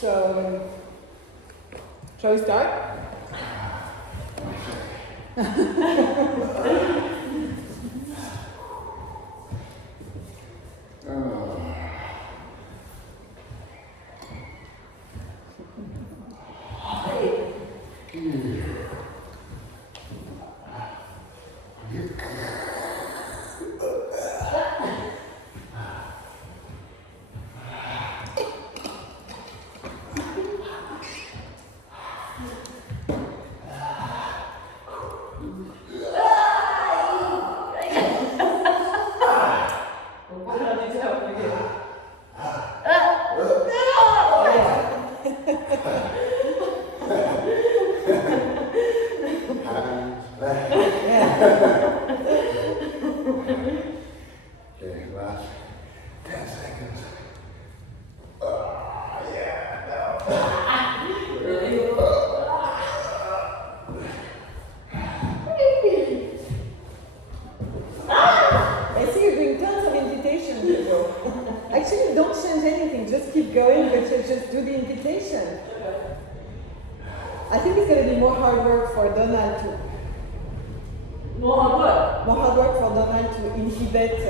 So, shall we start? Okay, last 10 seconds. I see you're doing tons of invitations, people. Actually, don't change anything. Just keep going, but just do the invitation. I think it's going to be more hard work for Donald to. More hard work? More hard work for Donald to inhibit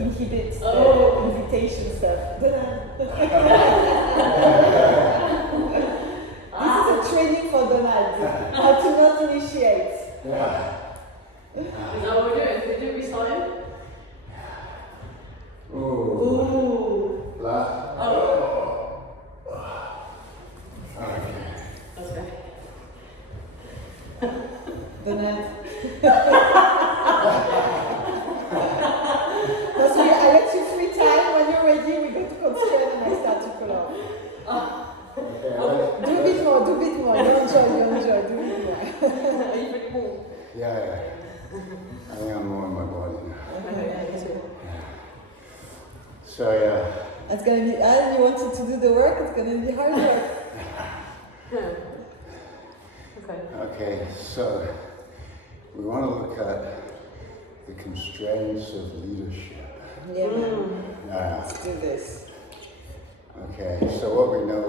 invitation stuff. Donald. This is a training for Donald. How to not initiate. Yeah. Is that what we're doing? Did we start in? Ooh. Ooh. Last. Oh. Okay. Okay. Donald. That's why I let you free time. When you're ready, we go to constraint and I start to pull off. Okay. Do a bit more. You enjoy, do a bit more. Are you pretty cool? Yeah. I think I'm more in my body now. Okay, yeah, me too. So yeah. It's gonna be, you wanted to do the work, it's gonna be hard work. Yeah. Okay. Okay, so we want to look at the constraints of leadership. Yeah, man. Let's do this. Okay, so what we know,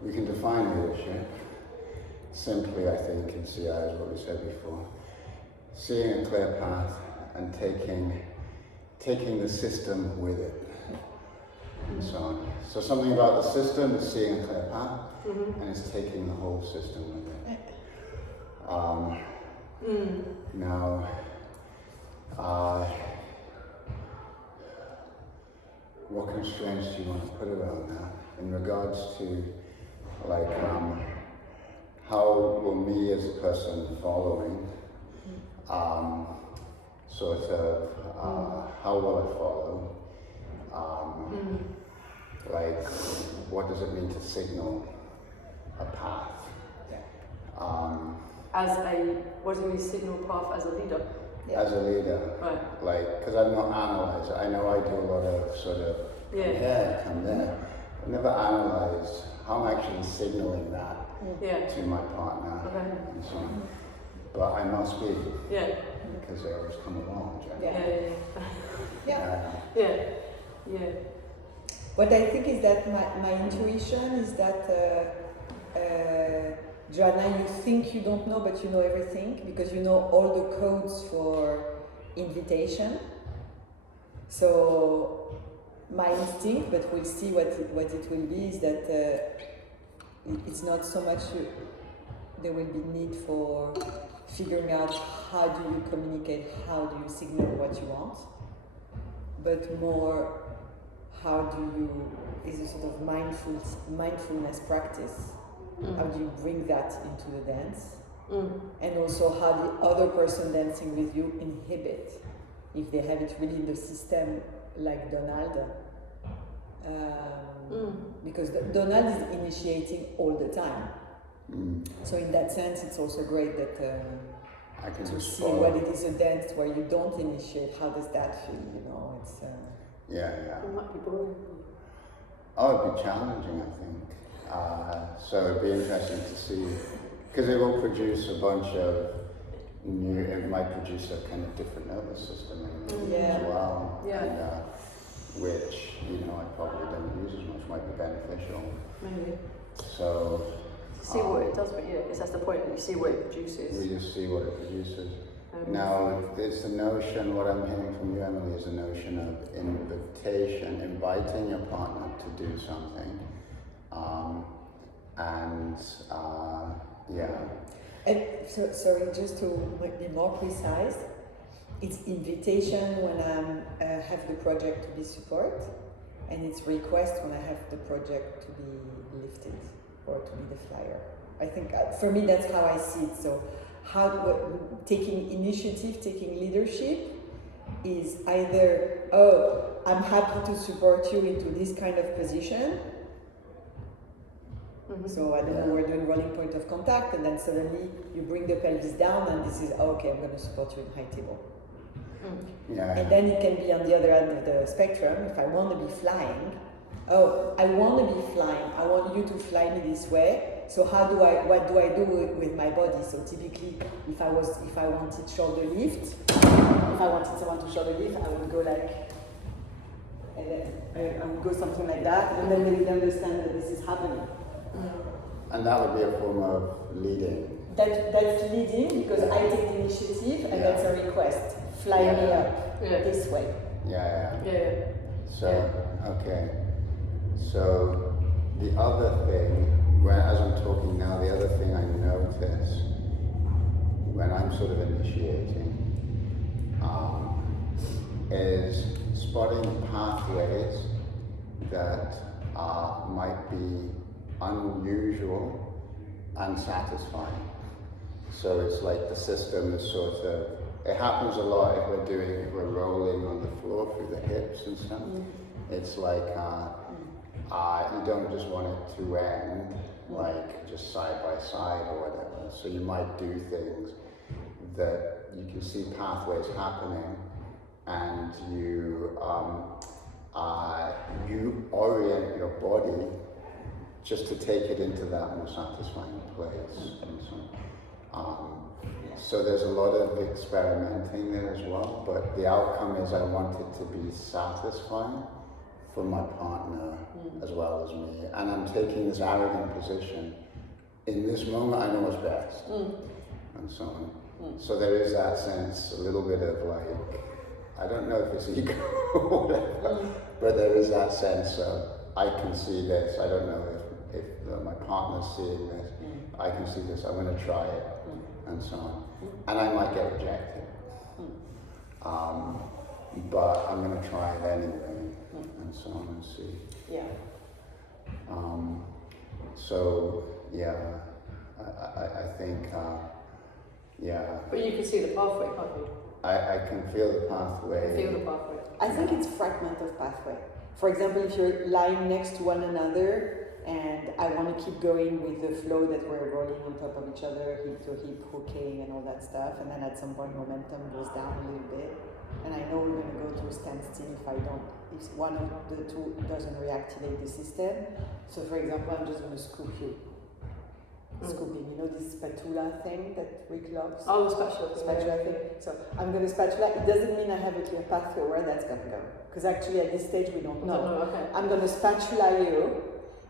we can define leadership simply, I think, in CI is what we said before. Seeing a clear path and taking the system with it, and so on. So something about the system is seeing a clear path, and it's taking the whole system with it. Now, what constraints do you want to put around that in regards to, like, how will me as a person following, sort of, how will I follow? Like, what does it mean to signal a path? What do you mean signal path as a leader? As a leader, Right. like, because I'm not analyzed. I know I do a lot of sort of come here, come there. I've never analyzed how I'm actually signaling that to my partner and so on. But I must be, because they always come along, right? Yeah. What I think is that my intuition is that, Joanna, you think you don't know, but you know everything because you know all the codes for invitation. So my instinct, but we'll see what it will be, is that it's not so much there will be need for figuring out how do you communicate, how do you signal what you want, but more how do you, is a sort of mindfulness practice. How do you bring that into the dance? And also how the other person dancing with you inhibit if they have it really in the system, like Donald. Because Donald is initiating all the time. So in that sense, it's also great that I can to just see follow. what it is a dance where you don't initiate. How does that feel? You know, it's. Yeah, yeah. It might be boring. Oh, it'd be challenging, I think. So it'd be interesting to see, because it will produce a bunch of new, it might produce a kind of different nervous system in me as well. Yeah. And, which, you know, I probably don't use as much, might be beneficial. Maybe. So. See what it does, but yeah, because that's the point, that you see what it produces. We just see what it produces. Now, it's the notion, what I'm hearing from you, Emily, is the notion of invitation, inviting your partner to do something. Yeah. And so, sorry, just to be more precise, it's invitation when I have the project to be support, and it's request when I have the project to be lifted or to be the flyer. I think for me that's how I see it. So, taking initiative, taking leadership is either, oh, I'm happy to support you into this kind of position. So I don't know, we're doing rolling point of contact, and then suddenly you bring the pelvis down, and this is okay. I'm going to support you in high table. Yeah. And then it can be on the other end of the spectrum. If I want to be flying, oh, I want to be flying. I want you to fly me this way. So what do I do with my body? So typically, if I wanted shoulder lift, if I wanted someone to shoulder lift, I would go like, and then I would go something like that, and then they would understand that this is happening. And that would be a form of leading. That's leading because I take the initiative, and that's a request. Fly me up this way. Yeah. So, Yeah. okay. So, the other thing, as I'm talking now, the other thing I notice when I'm sort of initiating is spotting pathways that might be unusual and satisfying. So it's like the system is sort of, it happens a lot if we're rolling on the floor through the hips and stuff. It's like, you don't just want it to end like just side by side or whatever. So you might do things that you can see pathways happening, and you orient your body just to take it into that more satisfying place. And so there's a lot of experimenting there as well, but the outcome is I want it to be satisfying for my partner as well as me. And I'm taking this arrogant position. In this moment, I know what's best. And so on. So there is that sense, a little bit of like, I don't know if it's ego or whatever, but there is that sense of, I can see this. I don't know if my partner's seeing this. I can see this. I'm going to try it, and so on. And I might get rejected, but I'm going to try it anyway, and so on, and see. Yeah. So yeah, I think yeah. But you can see the pathway, can't you? I can feel the pathway. Feel the pathway. I think it's fragment of pathway. For example, if you're lying next to one another and I want to keep going with the flow that we're rolling on top of each other, hip to hip, hooking and all that stuff, and then at some point momentum goes down a little bit, and I know we're going to go to a standstill if one of the two doesn't reactivate the system. So for example, I'm just going to scoop you. Scooping, you know this spatula thing that Rick loves? Oh, the spatula thing. So I'm going to spatula. It doesn't mean I have a clear path for where that's going to go. Because actually at this stage we don't know. Okay. I'm going to spatula you,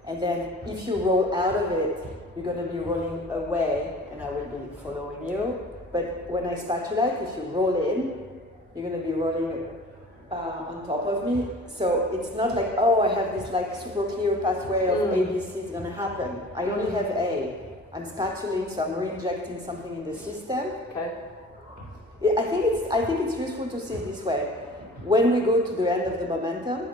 and then if you roll out of it, you're going to be rolling away, and I will be following you. But when I spatula, if you roll in, you're going to be rolling on top of me. So it's not like, oh, I have this like super clear pathway of ABC is going to happen. I only have A. I'm spatulating, so I'm reinjecting something in the system. Okay. I think it's useful to see it this way. When we go to the end of the momentum,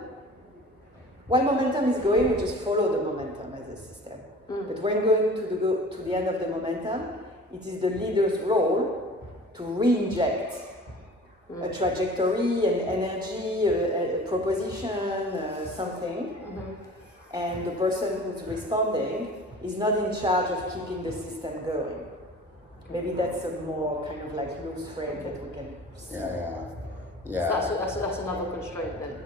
while momentum is going, we just follow the momentum as a system. But when going to the end of the momentum, it is the leader's role to reinject a trajectory, an energy, a proposition, something, and the person who's responding is not in charge of keeping the system going. Maybe that's a more kind of like loose frame that we can see. Yeah. So that's another constraint then.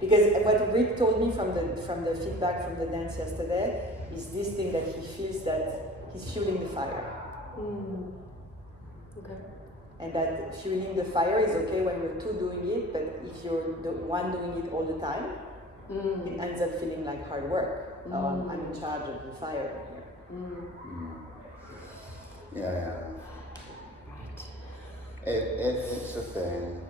Because what Rick told me from the feedback from the dance yesterday is this thing that he feels that he's fueling the fire. Okay. And that fueling the fire is okay when you're two doing it, but if you're the one doing it all the time, it ends up feeling like hard work. I'm in charge of the fire here. Yeah. It's a thing.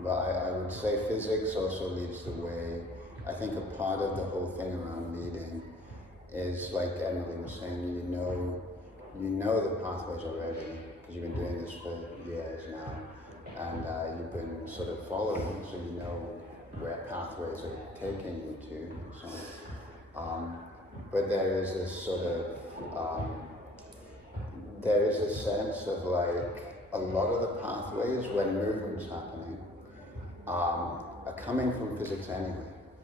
But I would say physics also leads the way. I think a part of the whole thing around leading is, like Emily was saying, you know the pathways already, because you've been doing this for years now, and you've been sort of following, so you know where pathways are taking you to, and so on. But there is this sort of, there is a sense of like, a lot of the pathways when movement's happening are coming from physics anyway,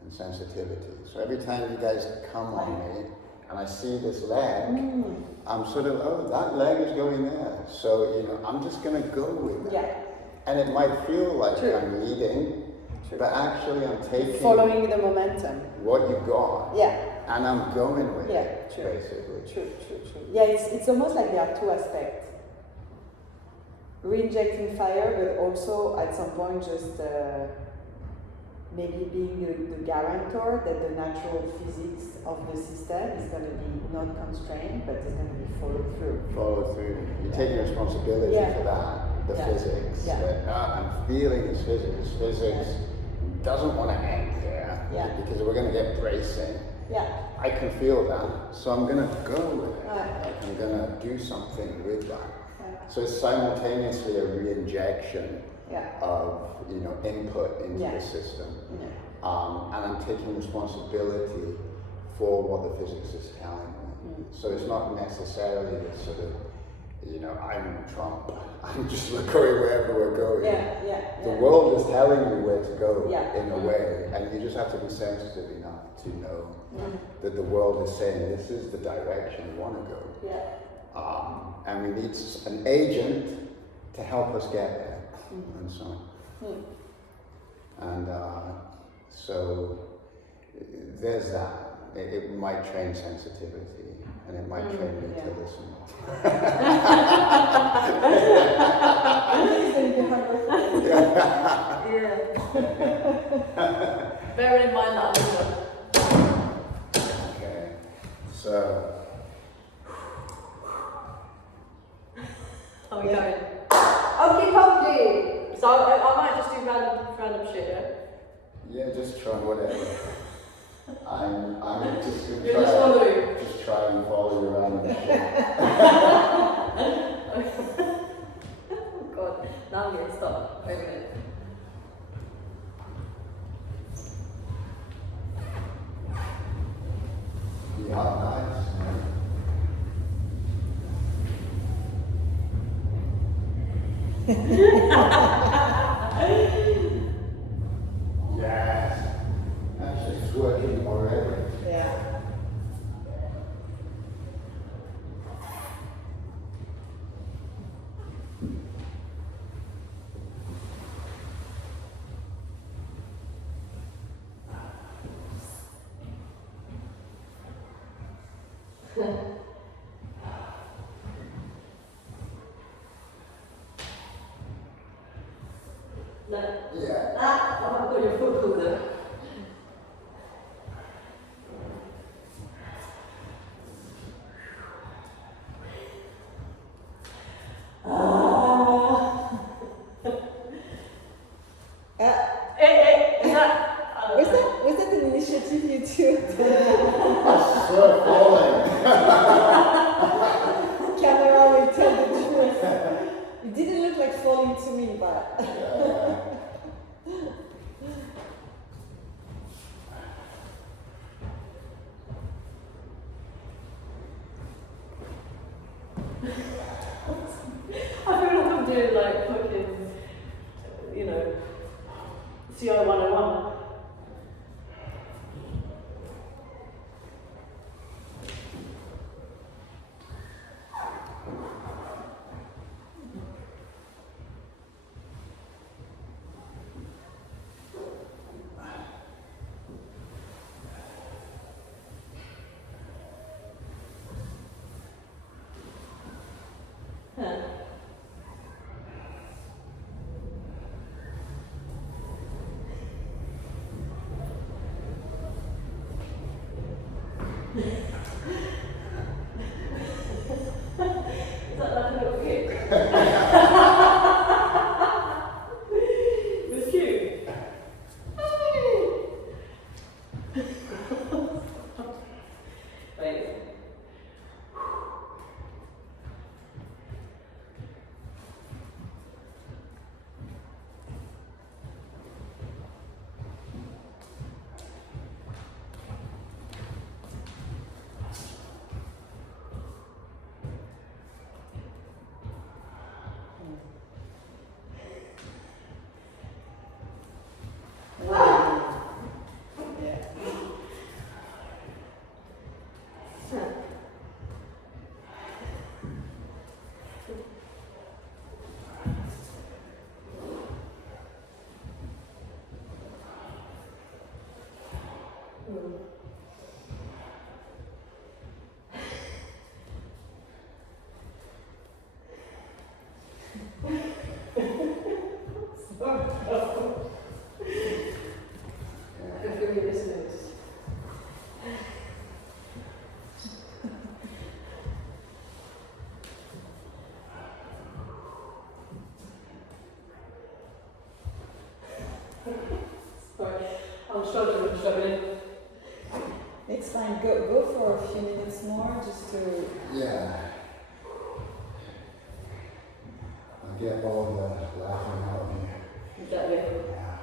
and sensitivity. So every time you guys come on me, and I see this leg, I'm sort of, oh, that leg is going there. So, I'm just going to go with that. Yeah. And it might feel like True. I'm leading, but actually I'm taking following the momentum. what you got, Yeah. and I'm going with Yeah, it, true. basically. True. Yeah, it's almost like there are two aspects. Re-injecting fire, but also at some point just maybe being the guarantor that the natural physics of the system is going to be not constrained, but is going to be followed through. Follow through. You're taking responsibility for that, the physics. Yeah. That, I'm feeling this physics. This physics doesn't want to end here, because we're going to get bracing. Yeah. I can feel that, so I'm going to go with it. Right. I'm going to do something with that. So it's simultaneously a re-injection of input into the system, and I'm taking responsibility for what the physics is telling me. So it's not necessarily this sort of, I'm Trump. I'm just going wherever we're going. The world is telling you where to go in a way, and you just have to be sensitive enough to know that the world is saying this is the direction we want to go. And we need an agent to help us get there, and so on. And so there's that. It might train sensitivity, and it might train me to listen. Bearing in mind that Okay, so. how are we going? Okie dokie! So I might just do random shit, yeah? Yeah, just try whatever. I'm just gonna You're just following. Just try and follow you around and shit. Oh god, now I'm getting stuck. Wait a minute. Yeah, nice. Yes. Actually, it's working already. Yeah. Yeah. I've got your foot cool there. Was that an initiative you took? So falling. Camera will tell the truth. It didn't look like falling to me, but. I feel like I'm doing like fucking CO 101. Is that like a little kick? It was cute. Wait. I feel your listeners. Sorry, I'm struggling. It's fine. Go for a few minutes more, just to. Yeah. I'll get all the laughing out of you. Exactly. Yeah.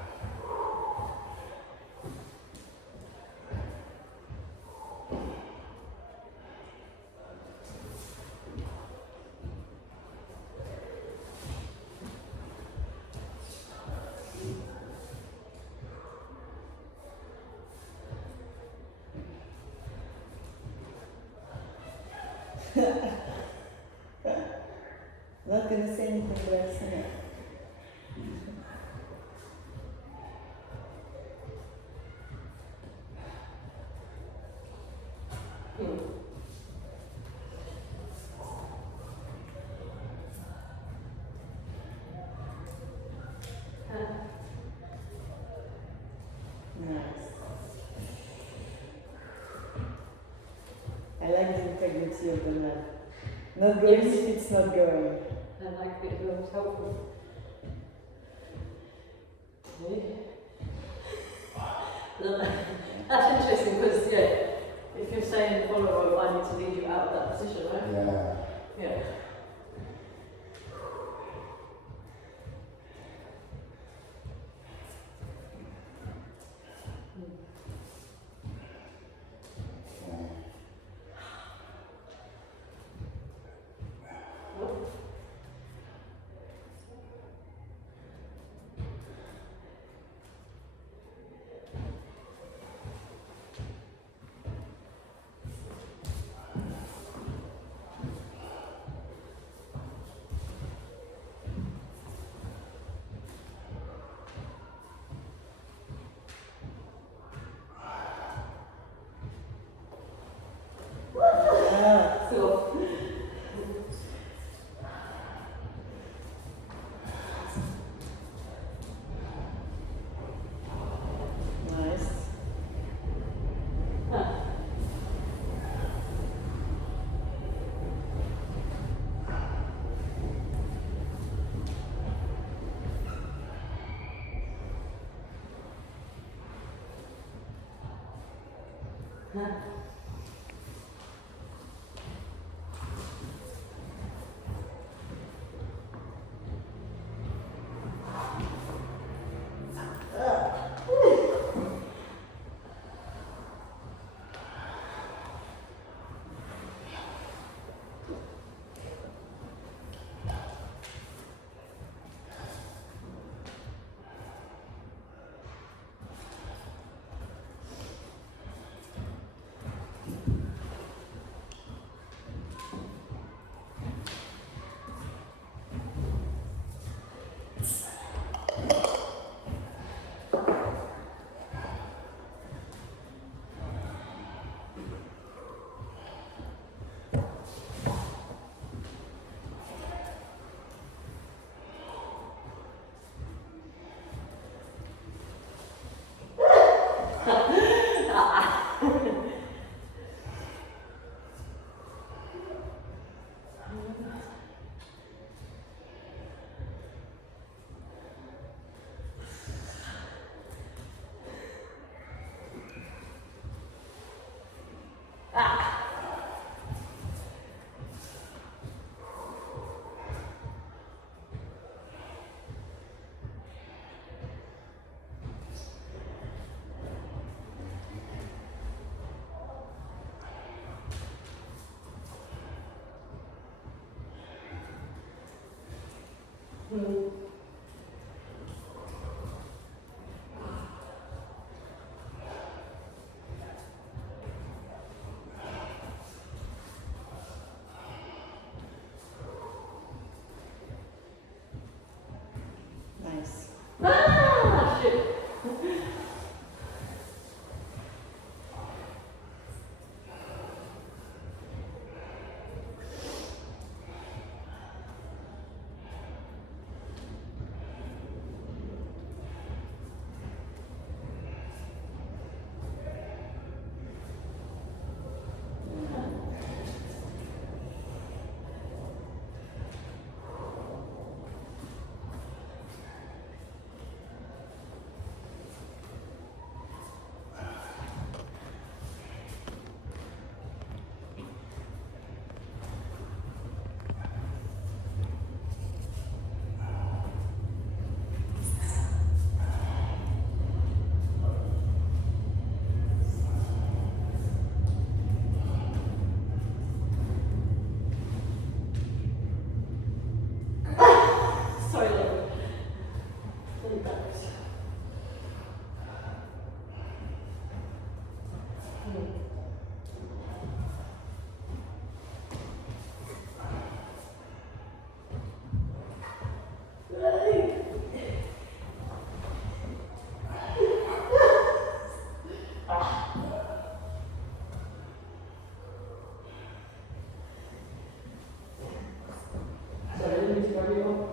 Not gonna say anything, but I'll sing it. Nice. I like the integrity of the man. Not going Yes. if it's not going. And like it was helpful. That's interesting because, yeah, if you're saying follow rope, I need to lead you out of that position, right? Yeah. Yeah. So, Nice. Nice. Ah, shit. Sorry, Lily. Lily backwards. Sorry, I didn't mean to grab you.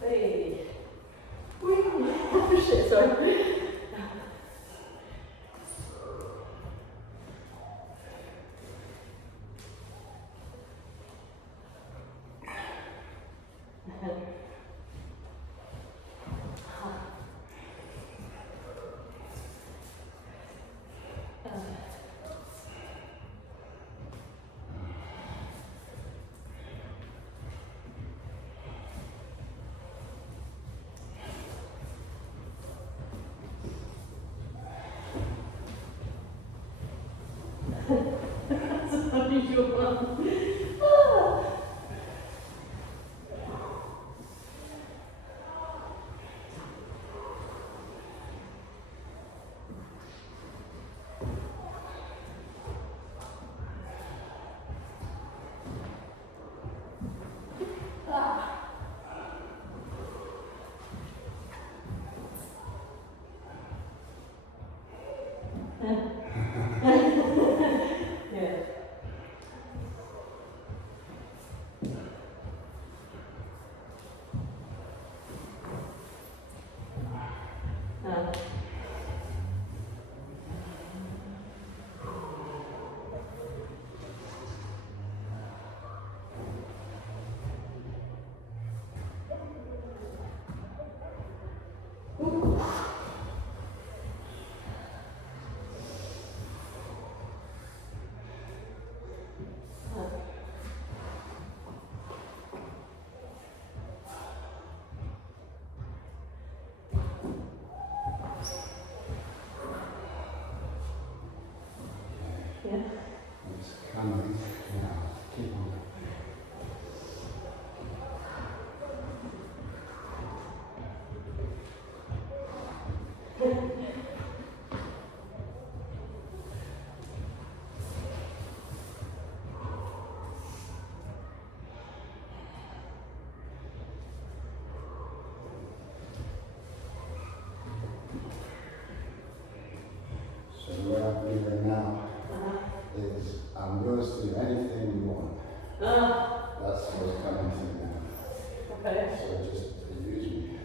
Hey. Shit, sorry. That's a unusual one. Yeah. Yeah. It's coming. Now, keep on. So what I'm doing now is I'm yours to do anything you want. That's what's coming to me now. Okay. So just use me.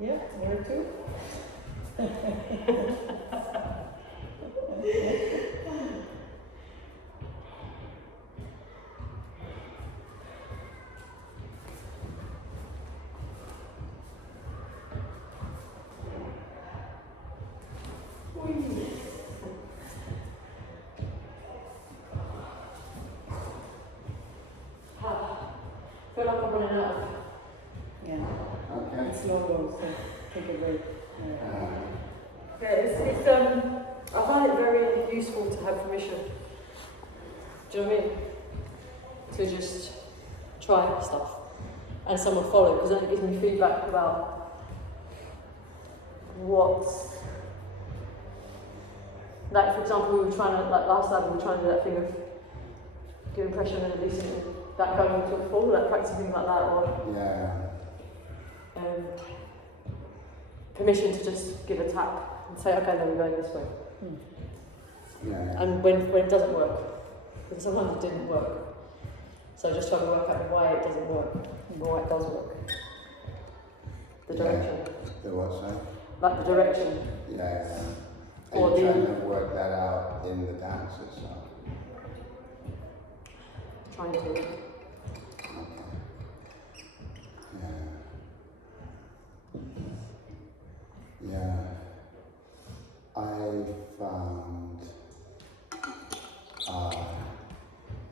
Yeah, where to? I feel like I'm running out of. Yeah, Okay. it's logo, so take a break. Yeah. Yeah, it's I find it very useful to have permission. Do you know what I mean? To just try stuff and someone follow, because then it gives me feedback about what's. Like, for example, we were trying to, like last time, we were trying to do that thing of giving pressure and releasing that going into a fall, like practicing things like that, or Yeah. permission to just give a tap and say, okay, no, we're going this way. Yeah. And when it doesn't work, because sometimes it didn't work. So just trying to work out why it doesn't work and why it does work. The direction. The what, sorry? Like the direction. Yeah. Or Are you the- trying to work that out in the dance itself? Trying to. Okay. Yeah. Yeah. I found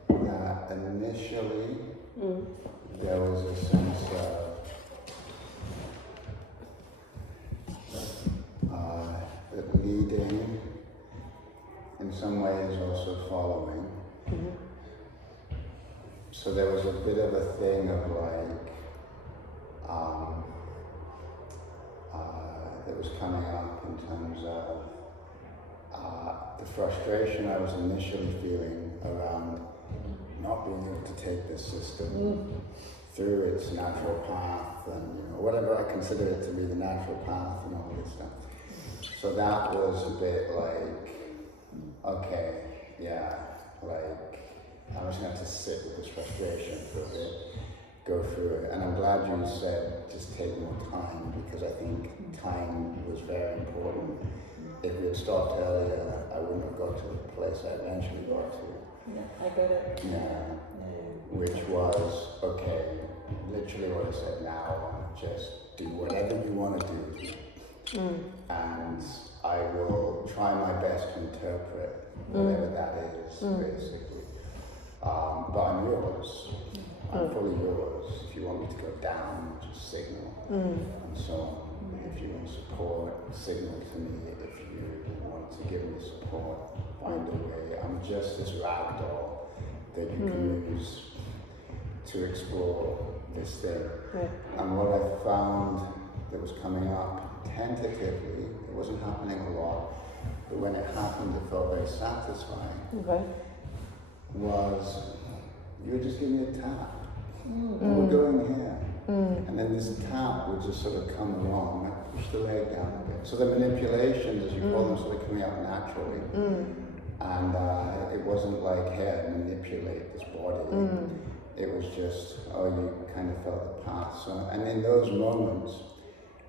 that initially there was a sense of that leading, in some ways also following. So there was a bit of a thing of like, that was coming up in terms of the frustration I was initially feeling around not being able to take this system through its natural path, and you know, whatever I consider it to be the natural path and all this stuff. So that was a bit like, okay, yeah, like I'm just going to have to sit with this frustration for a bit, go through it. And I'm glad you said just take more time, because I think time was very important. If we had stopped earlier, I wouldn't have got to the place I eventually got to. Yeah, I got it. Yeah. Which was, okay, literally what I said, now just do whatever you want to do. And I will try my best to interpret whatever that is, basically. But I'm yours. I'm fully yours. If you want me to go down, just signal. And so on. If you want support, signal to me. If you want to give me support, find a way. I'm just this ragdoll that you can use to explore this thing. Right. And what I found that was coming up tentatively, it wasn't happening a lot, but when it happened, it felt very satisfying, Okay. was you would just give me a tap. And we're going here. And then this tap would just sort of come along, I push the leg down a bit. So the manipulations, as you call them, sort of coming out naturally. And it wasn't like, hey, I manipulate this body. It was just, oh, you kind of felt the path. So, and in those moments,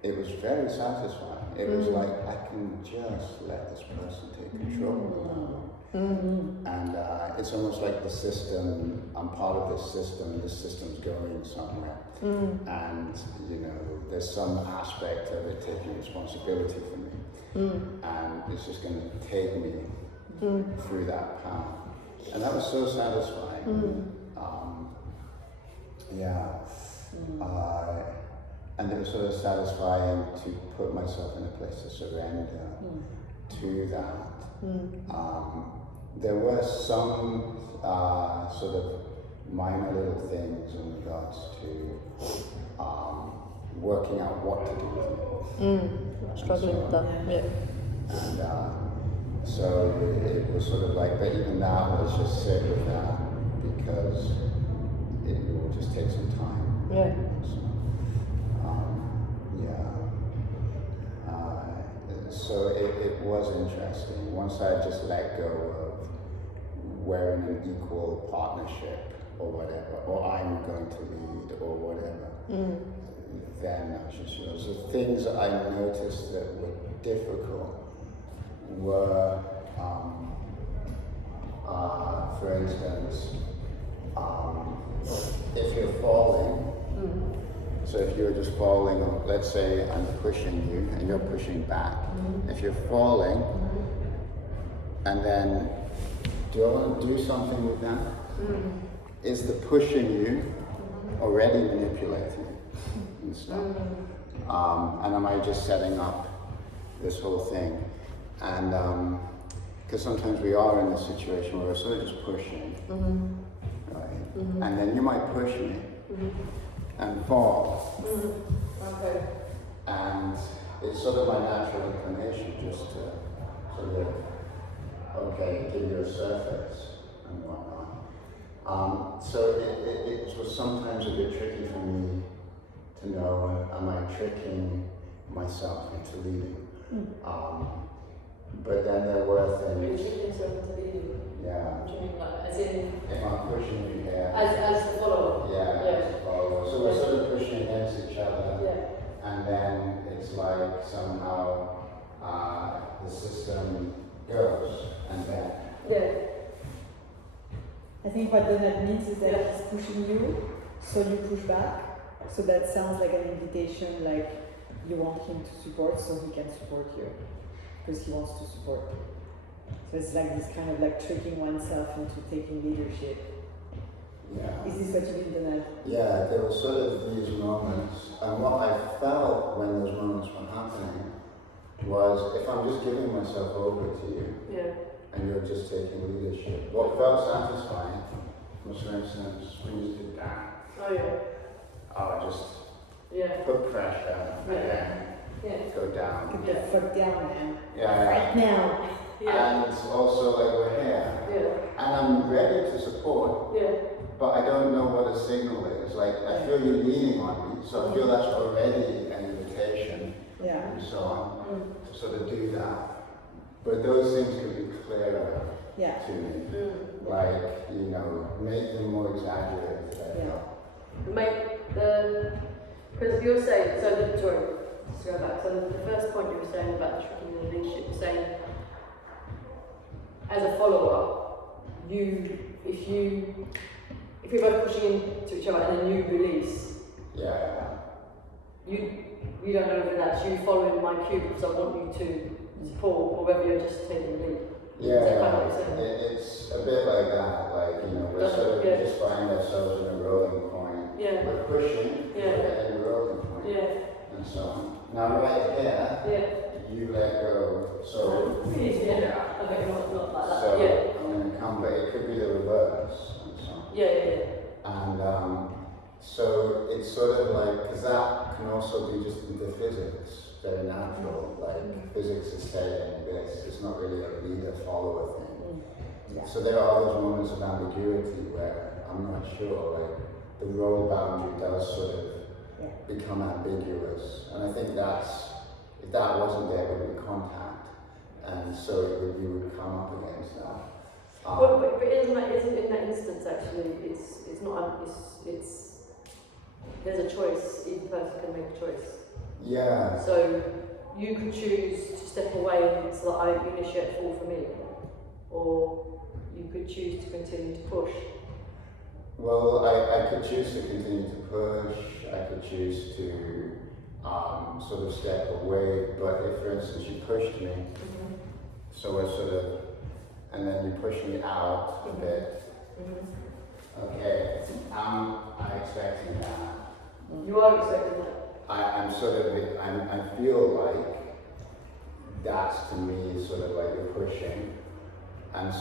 it was very satisfying. It was like, I can just let this person take control. And it's almost like the system, I'm part of this system, and this system's going somewhere. And, you know, there's some aspect of it taking responsibility for me. And it's just going to take me through that path. And that was so satisfying. And it was sort of satisfying to put myself in a place to surrender to that. There were some sort of minor little things in regards to working out what to do with it. Struggling with that. Yeah. And so it was sort of like, but even that was just sit with that, because it will just take some time. Yeah. So it was interesting. Once I just let go of we're in an equal partnership or whatever, or I'm going to lead or whatever, then I should show. So things that I noticed that were difficult were, for instance, if you're falling, so if you're just falling, let's say I'm pushing you and you're pushing back. If you're falling, and then do I want to do something with that? Is the pushing you already manipulating and stuff? And am I just setting up this whole thing? And because sometimes we are in this situation where we're sort of just pushing, right? And then you might push me and fall. Okay. And it's sort of my natural inclination just to sort of, okay, give you a surface and whatnot. So it was sometimes a bit tricky for me to know, am I tricking myself into leading? But then there were You're things, tricking yourself into leading. yeah, What do you mean, like, as in, if I'm pushing you here, as the follower? yeah, Yeah. so we're sort of pushing against each other. Yeah. And then it's like somehow the system goes, and then Yeah. I think what Donald means is that he's pushing you, so you push back. So that sounds like an invitation, like you want him to support, so he can support you, because he wants to support. So it's like this kind of like tricking oneself into taking leadership. yeah, Is this what you mean, Donald? yeah, there were sort of these moments, and what I felt when those moments were happening was if I'm just giving myself over to you, Yeah. and you're just taking leadership. What felt satisfying was, for instance, when you did that. Oh yeah. Just Yeah. put pressure, and Yeah. then Yeah. go down. Get the fuck down, man. Yeah, Right now. Yeah. and also like we're here, Yeah. and I'm ready to support. Yeah. But I don't know what a signal is. Like, I feel you leaning on me, so I feel that's already an invitation Yeah. and so on to sort of do that. But those things could be clearer Yeah. to me. Like, you know, make them more exaggerated. I feel. Make the, because you're saying, so the, sorry, just to go back, so the first point you were saying about tricking the leadership, you're saying, as a follower, if you're both pushing into each other and then you release, Yeah. you don't know whether that's you following my cue because I want you to support, or whether you're just taking the lead. Is that kind of what you're saying? It's a bit like that. Like, you know, we're sort of Yeah. just find ourselves in a rolling point. Yeah. We're pushing, Yeah. we're in a rolling point, Yeah. and so on. Now, right here, Yeah. you let go. So, Yeah. Okay, not like that. So Yeah. I'm going to come, but it could be the reverse. And so, Yeah. and so it's sort of like, because that can also be just the physics, very natural. Like physics is saying this. It's not really a leader-follower thing. Yeah. So there are those moments of ambiguity where I'm not sure. Like the role boundary does sort of become ambiguous, and I think that's if that wasn't there, it would be contact, and so you would come up against that. Well, but isn't in that instance actually, it's not, it's there's a choice, each person can make a choice. Yeah. So you could choose to step away so that I initiate fall for me, or you could choose to continue to push. Well, I could choose to continue to push, I could choose to sort of step away, but if, for instance, you pushed me, so we're sort of, and then you push me out a bit, okay, I'm expecting that. You are expecting that. I'm sort of, I feel like that's to me sort of like you're pushing, and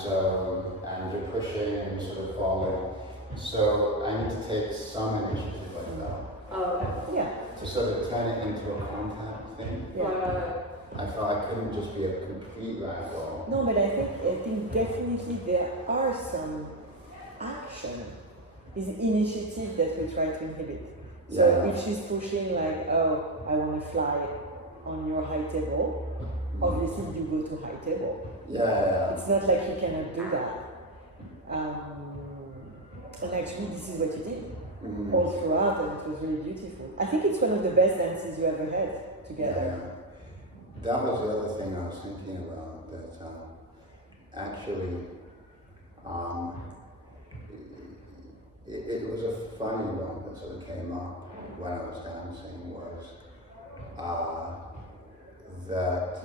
you're pushing and sort of falling. So I need to take some initiative like that. Oh, okay. Yeah. To sort of turn it into a contact thing. Yeah. Right. I felt I couldn't just be a complete ragdoll. No, but I think definitely there are some action, is initiative that we try to inhibit. So Yeah. if she's pushing like, oh, I want to fly on your high table, obviously you go to high table. Yeah. It's not like you cannot do that. And actually, this is what you did Mhm. all throughout, and it was really beautiful. I think it's one of the best dances you ever had together. Yeah. That was the other thing I was thinking about, that actually, it was a funny one that sort of came up when I was dancing, was that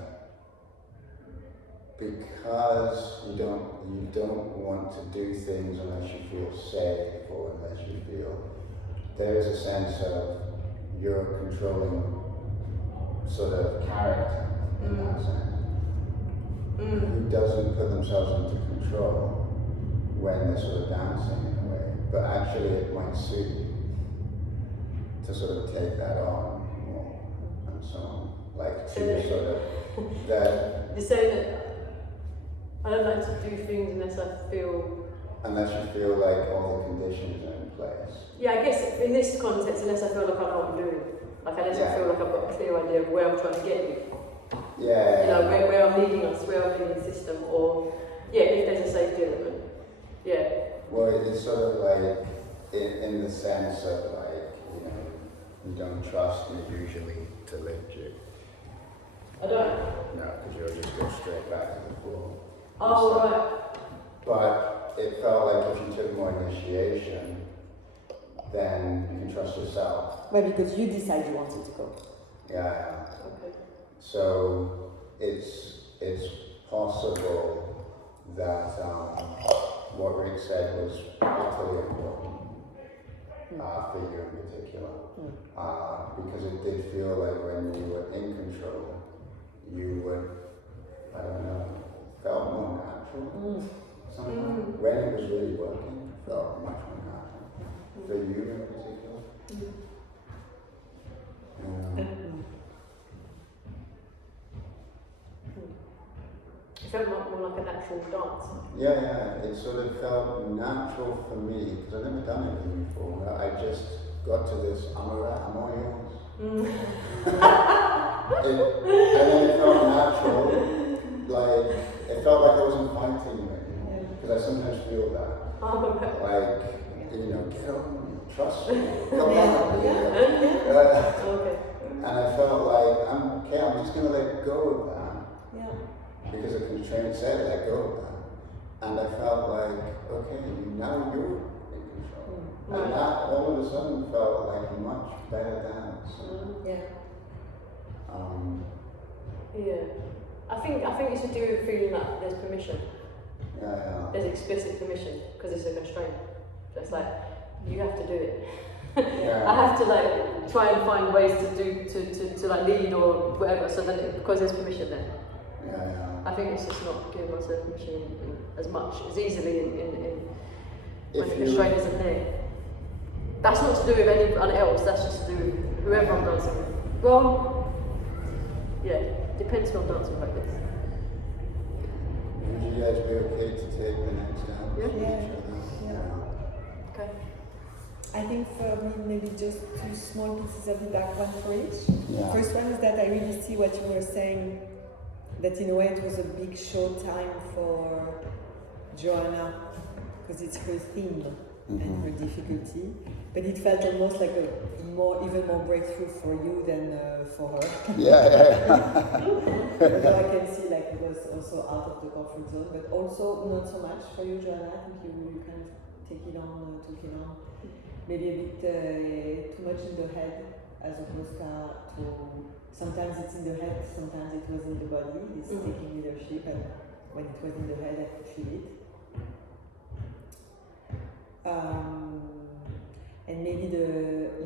because you don't want to do things unless you feel safe, or unless you feel there's a sense of you're controlling sort of character in that sense. Who doesn't put themselves into control when they're sort of dancing in a way, but actually it might suit you to sort of take that on more, and so on. Like to sort of that. You're saying that I don't like to do things unless I feel. Unless you feel like all the conditions are in place. Yeah, I guess in this context, unless I feel like I know what I'm doing. Like unless I feel like I've got a clear idea of where I'm trying to get you. Yeah. You know, where I'm leading us, where I'm leading the system, or if there's a safety element. Yeah. Well, it's sort of like in the sense of like, you don't trust me usually to lift you. I don't. No, because you'll just go straight back to the floor. Oh, right. But it felt like if you took more initiation, then you can trust yourself. Well, because you decide you wanted to go. Yeah. Okay. So it's possible that what Rick said was utterly important for you in particular, because it did feel like when you were in control, you would, I don't know, felt more natural somehow. When it was really working, it felt much more natural. For you in particular. It felt more like a natural dance. Yeah, it sort of felt natural for me, because I've never done anything before. I just got to this, I'm alright, I'm all yours. And then it felt natural, like, it felt like I wasn't fighting you anymore, because I sometimes feel that. Like, get on me, trust me, come on. Okay. And I felt like, I'm just going to let go of that. Because the constraint said let go of that. And I felt like, okay, now you're in control. And that all of a sudden felt like a much better dance. I think it's to do with feeling that there's permission. Yeah. There's explicit permission, because it's a constraint. So it's like, you have to do it. Yeah. I have to like try and find ways to like lead or whatever, so that because there's permission there. Yeah. I think it's just not giving myself permission as much as easily when the constraint isn't there. That's not to do with anyone else. That's just to do with whoever I'm dancing with. Well, depends who I'm dancing like this. Would you guys be okay to take the next dance? Yeah. Okay. I think for me, maybe just two small pieces of feedback, one for each. Yeah. First one is that I really see what you were saying, that in a way it was a big show time for Joanna, because it's her theme and her difficulty. But it felt almost like even more breakthrough for you than for her. Although I can see like it was also out of the comfort zone, but also not so much for you, Joanna. I think you kind of took it on. Maybe a bit too much in the head, as opposed to sometimes it's in the head, sometimes it was in the body. It's taking leadership, and when it was in the head, I could feel it. And maybe the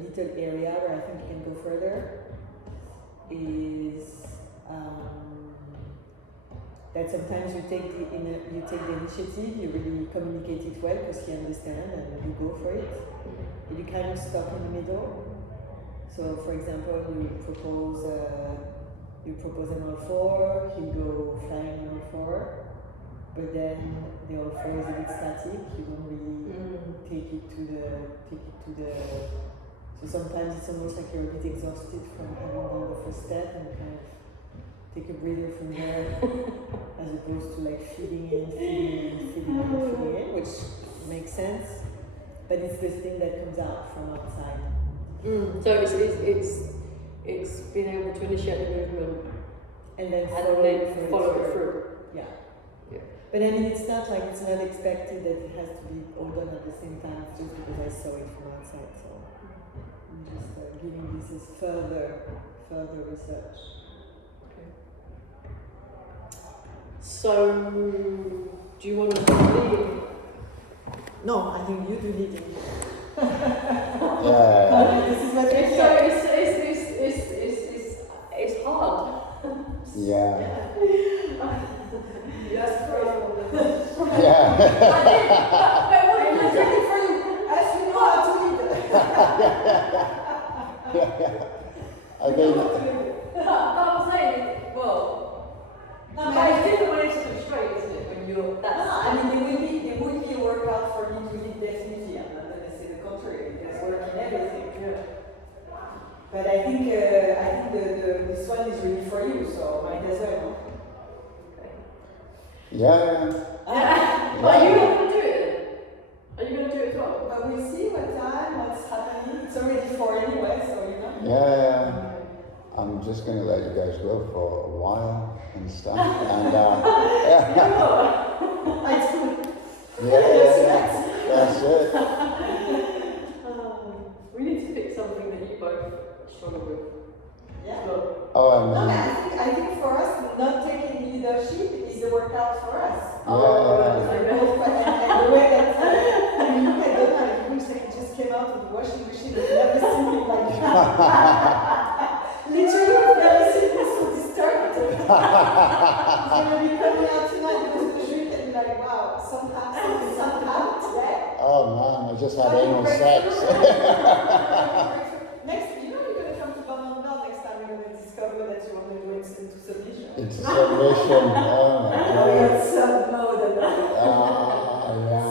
little area where I think you can go further is that sometimes you take the initiative, you really communicate it well because he understands and you go for it. If you kind of stop in the middle. So for example, you propose an all four, he'll go flying on all four, but then the all four is a bit static, you don't really take it to the so sometimes it's almost like you're a bit exhausted from having done the first step and kind of take a breather from there as opposed to like feeding in, which makes sense. but it's the thing that comes out from outside. So it's being able to initiate the movement And then and follow it through. Yeah. Yeah. But I mean, it's not like it's not expected that it has to be all done at the same time. It's just because I saw it from outside. So I'm just giving this as further research. So, do you want to do leading? No, I think you do leading. Yeah. This is what It's hard. Yeah. Yes, Yeah. I'm ready for you. As you know how to lead. I think. I'm saying, well, No, but it's different when it's straight, isn't it? When you're I mean, there would be a workout for me to lead definitely. I'm not going to say the contrary. There's work in everything. yeah. But I think this one is really for you, so might as well. Yeah. But are you not going to do it then? Are you going to do it as well? But we'll see what time, what's happening. It's already 4 anyway, so you know. Yeah. I'm just going to let you guys go for a while and stuff. And yeah. I do. Yeah. That's it. We need to pick something that you both struggle with. Yeah. Well, Oh, No, but and I think for us, not taking leadership is a workout for us. Yeah. And the way that I mean, look at Donna, it looks like it just came out of the washing machine. I've never seen him like that. Literally, I've never seen him so disturbed. He's gonna be coming out tonight, go to the street and be like, wow, somehow today. oh man, I just had anal sex. Next, you know you're gonna come to Bumble Bell next time. You're gonna discover that you want to go into submission. It's a submission. Oh my Oh, god. you're so mode and Yeah.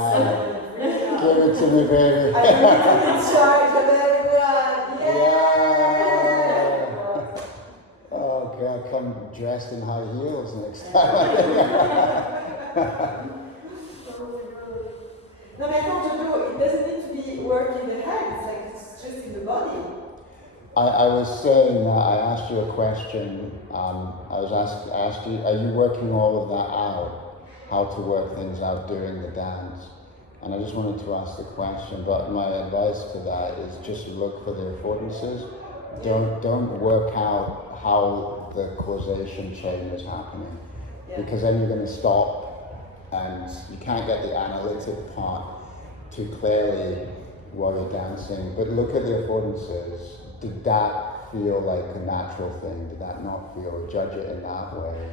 Give it to me, baby. I'm in charge of everyone. Yeah. Oh god, come dressed in high heels next time. No, but I told Jojo, it doesn't need to be work in the head. It's like it's just in the body. I was saying that I asked you a question. I asked you, are you working all of that out? How to work things out during the dance? And I just wanted to ask the question, but my advice to that is just look for the affordances. Don't work out how the causation chain is happening, because then you're going to stop and you can't get the analytic part too clearly while you're dancing. But look at the affordances. Did that feel like a natural thing? Did that not feel? Judge it in that way.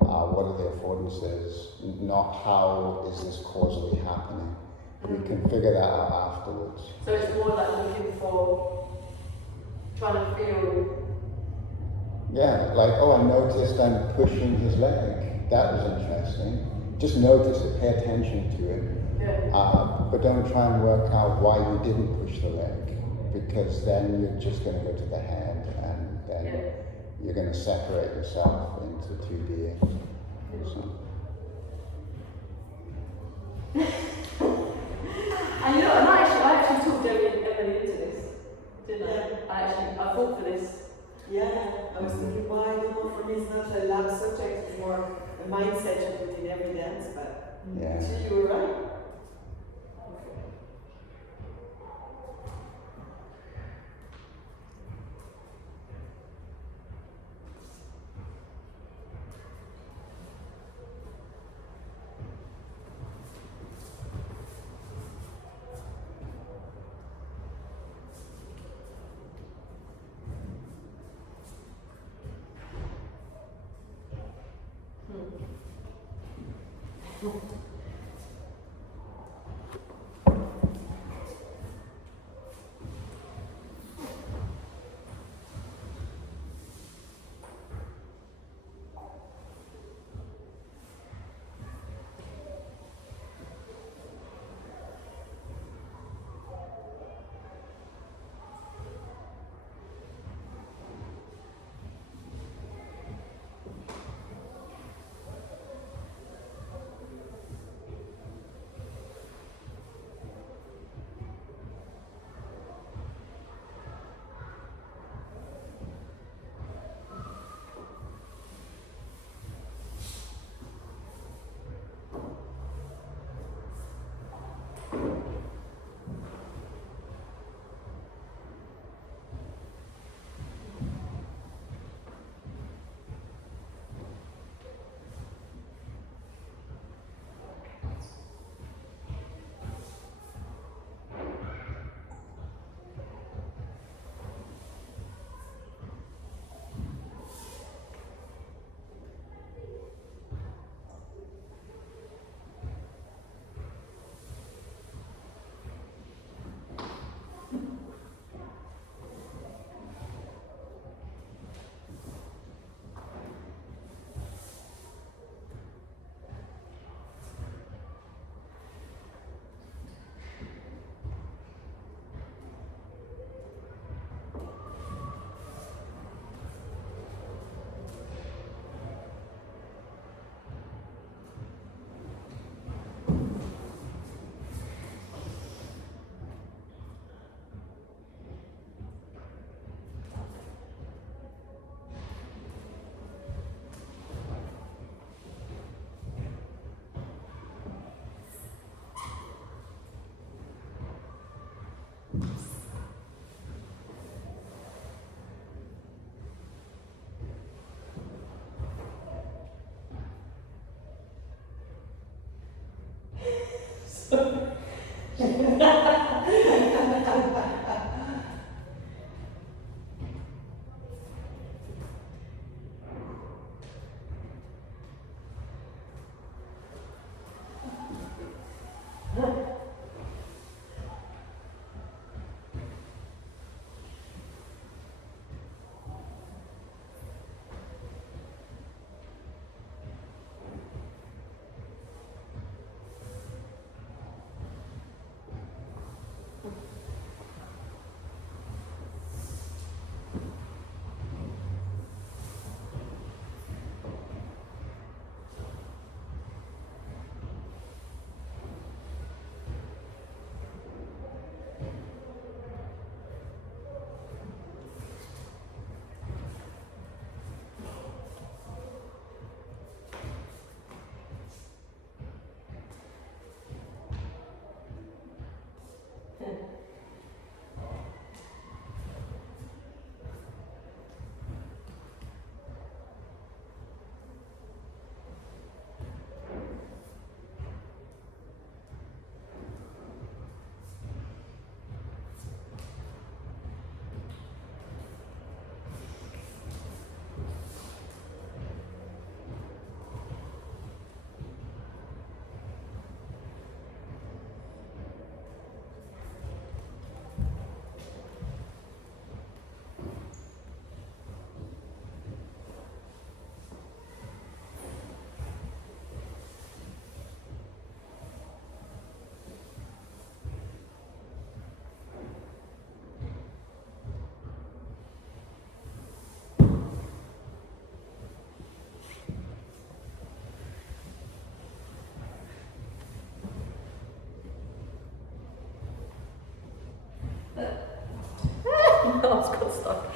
What are the affordances? Not how is this causally happening? We can figure that out afterwards. so it's more like looking for, trying to feel. Yeah, like, oh, I noticed I'm pushing his leg. That was interesting. Just notice it, pay attention to it. Yeah. But don't try and work out why you didn't push the leg, because then you're just going to go to the head, and then you're going to separate yourself into two beings. So. And you know, I actually talked Emily into this, didn't I? I thought for this. Yeah, I was thinking, well, I don't know, for me it's not a lab subject, it's more a mindset you put in every dance, but Yeah. actually you were right. arms got stuck.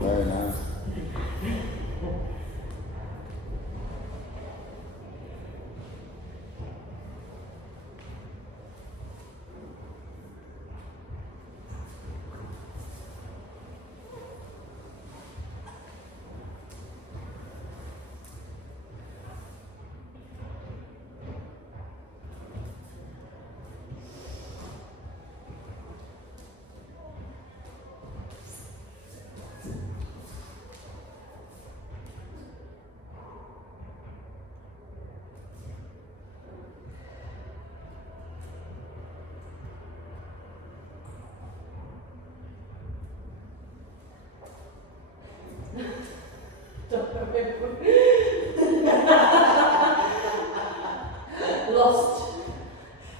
Very nice.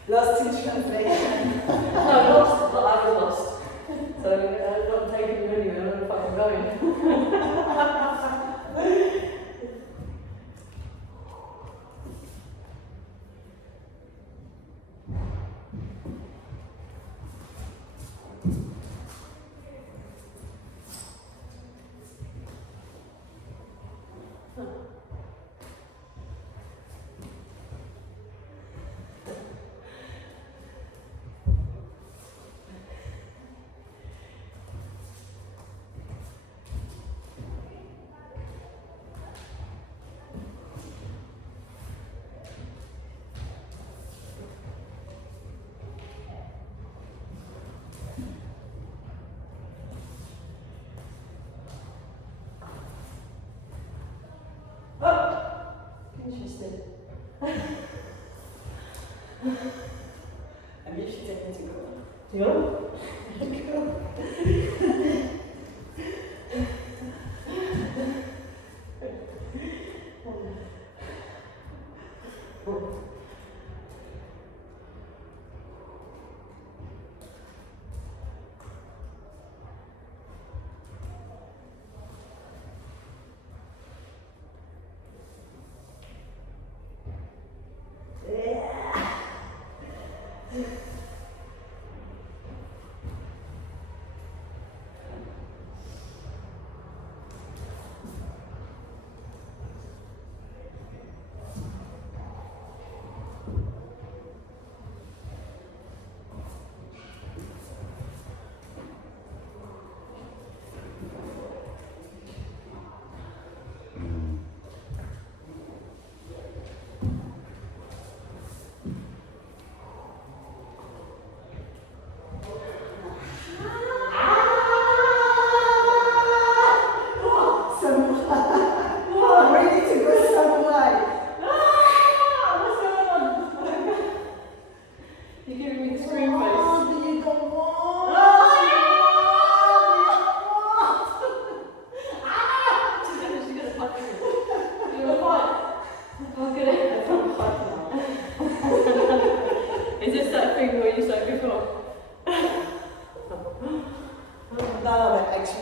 Lost in translation. No, lost, but I was lost. So I'm not taking you anywhere, I don't know if I'm going. Interesting. Maybe you should take me to go. Do you want?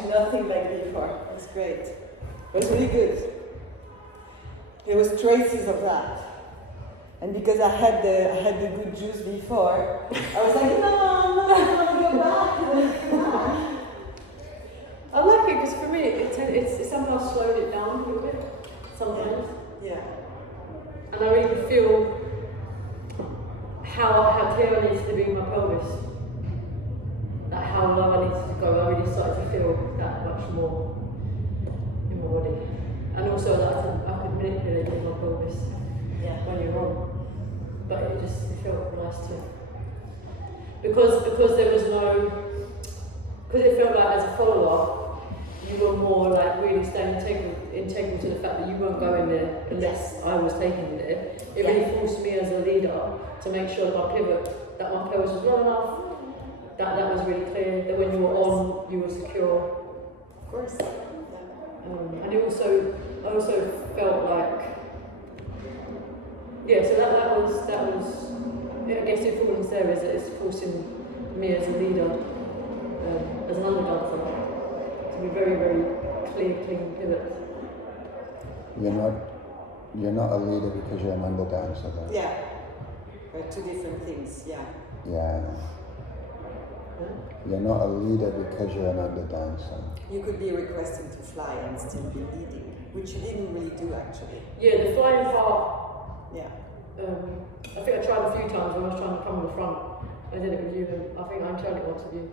Nothing like before. It was great. It was really good. There was traces of that. And because I had the good juice before, I was like, no, I want to go back. I like it because for me, it somehow slowed it down a little bit sometimes. Yeah. And I really feel how clear I need to be in my pelvis. Like how low I need to go. I really started to feel that much more in my body. And also that I could manipulate with my pelvis when you're on. But it felt nice too. Because there was no, because it felt like as a follower, you were more like really staying integral to the fact that you weren't going there unless I was taking you there. It really forced me as a leader to make sure that my pivot, that my pelvis was low enough, that was really clear, that when you were on, you were secure. Of course. And I also felt like, so that was, I guess the importance there is that it's forcing me as a leader, as an underdancer, to be very, very clear, clean pivot. You're not a leader because you're an underdancer, though. Yeah. They're two different things, yeah. Yeah. You're not a leader because you're an underdancer. You could be requesting to fly and still be leading, which you didn't really do actually. Yeah, the flying part. Yeah. I think I tried a few times when I was trying to come on the front. I did it with you, and I think I tried it once with you.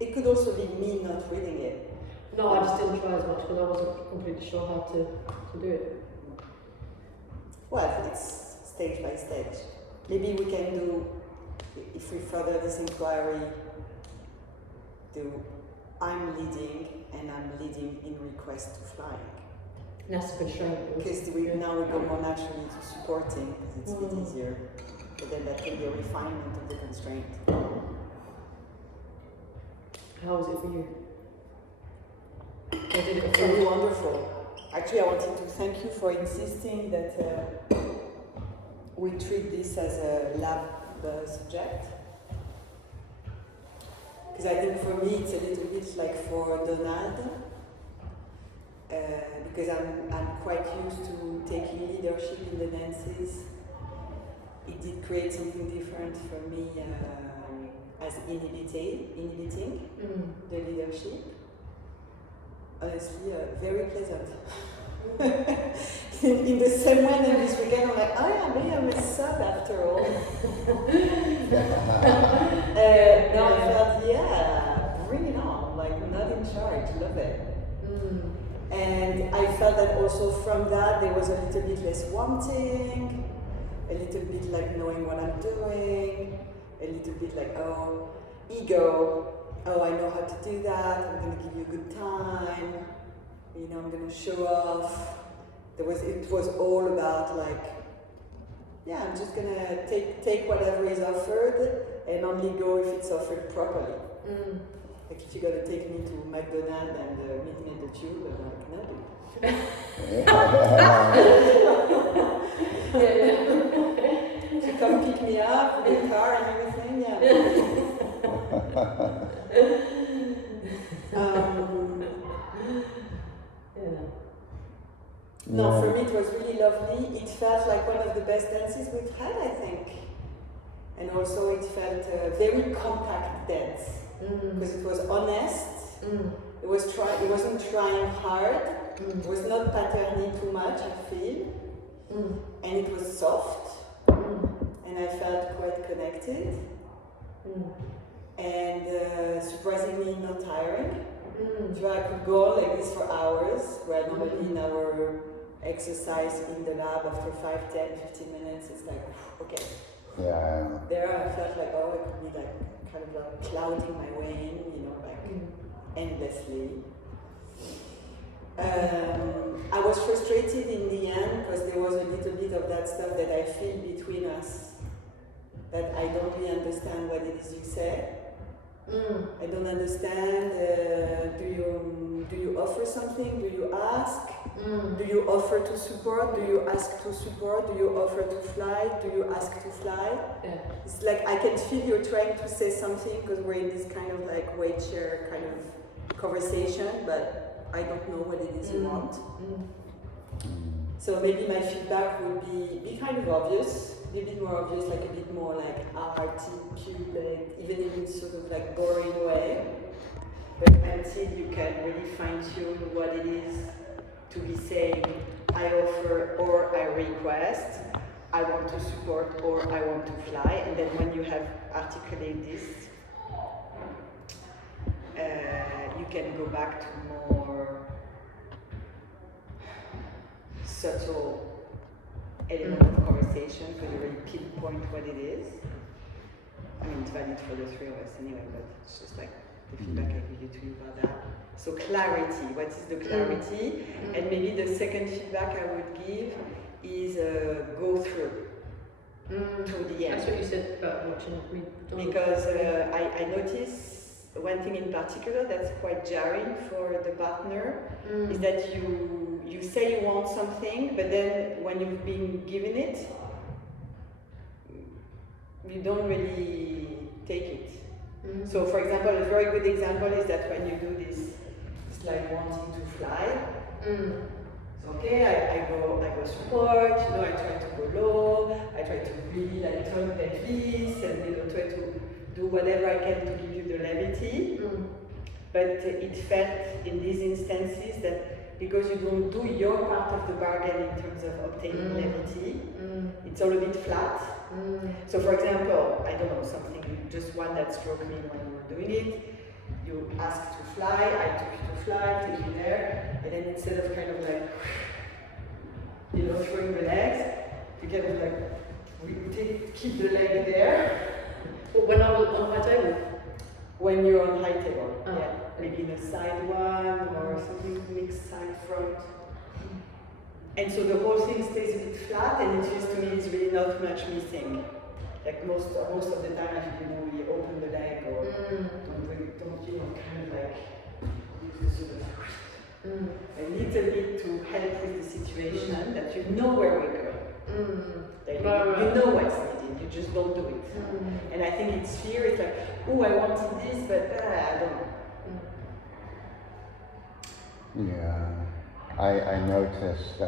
It could also be me not reading it. No, I just didn't try as much because I wasn't completely sure how to do it. Well, it's stage by stage. Maybe we can do, if we further this inquiry, do I'm leading and I'm leading in request to flying. And that's a constraint. Because now we go more naturally to supporting because it's a bit easier. But then that can be a refinement of the constraint. How was it for you? I did it It's really wonderful. Actually, I wanted to thank you for insisting that we treat this as a lab subject. Because I think for me it's a little bit like for Donald. Because I'm quite used to taking leadership in the dances. It did create something different for me as inhibiting the leadership. Honestly, very pleasant. in the same way that this weekend I'm like, oh yeah, maybe I'm a sub after all. Now I felt, yeah, bring it on, like not in charge, love it. And I felt that also from that there was a little bit less wanting, a little bit like knowing what I'm doing, a little bit like, oh, ego, oh, I know how to do that, I'm going to give you a good time, you know, I'm going to show off. It was all about like, yeah, I'm just going to take whatever is offered and only go if it's offered properly. Like if you're going to take me to McDonald's and meet me at the tube, I'm like, no, dude. To come pick me up, the car and everything, yeah. No, for me it was really lovely. It felt like one of the best dances we've had, I think. And also it felt a very compact dance. Because it was honest. It wasn't trying hard. It was not patterning too much, I feel. And it was soft. And I felt quite connected. And surprisingly not tiring. So I could go on like this for hours, where normally in our exercise in the lab after 5, 10, 15 minutes, it's like, okay. Yeah. There I felt like, oh, I could be like kind of like clouding my way in, you know, like endlessly. I was frustrated in the end because there was a little bit of that stuff that I feel between us, that I don't really understand what it is you say. I don't understand. Do you offer something? Do you ask? Do you offer to support? Do you ask to support? Do you offer to fly? Do you ask to fly? Yeah. It's like I can feel you're trying to say something because we're in this kind of like weight share kind of conversation, but I don't know what it is you want. So maybe my feedback would be kind of obvious. Be a bit more obvious, like a bit more like articulate, even in sort of like boring way. But until you can really fine tune what it is to be saying, I offer or I request, I want to support or I want to fly, and then when you have articulated this, you can go back to more subtle element of conversation because you really pinpoint what it is. I mean, it's valid for the three of us anyway, but it's just like the feedback I give to you about that. So clarity, what is the clarity? And maybe the second feedback I would give is go through to the end. That's what you said about watching me. Because I notice one thing in particular that's quite jarring for the partner is that you say you want something, but then when you've been given it, you don't really take it. So for example, a very good example is that when you do this, it's like wanting to fly. So okay, I go support, you know, I try to go low, I try to really like talk like this, and you know, try to do whatever I can to give you the levity. But it felt in these instances that because you don't do your part of the bargain in terms of obtaining levity, it's all a bit flat. So for example, I don't know, something, just one that struck me when we were doing it, you asked to fly, I took you to fly, take you there, and then instead of kind of like, you know, throwing the legs, you kind of like, keep the leg there. When I was on my table? When you're on high table, Oh. yeah. Maybe in a side one or something mixed side front. And so the whole thing stays a bit flat, and it just to me is really not much missing. Like most of the time, I think, you know, we open the leg or don't you know, kind of like use the sort of a little bit to help with the situation that you know where we're going. Like you know what's needed, you just don't do it. And I think it's fear, it's like, oh, I wanted this, but I don't know. Yeah, I noticed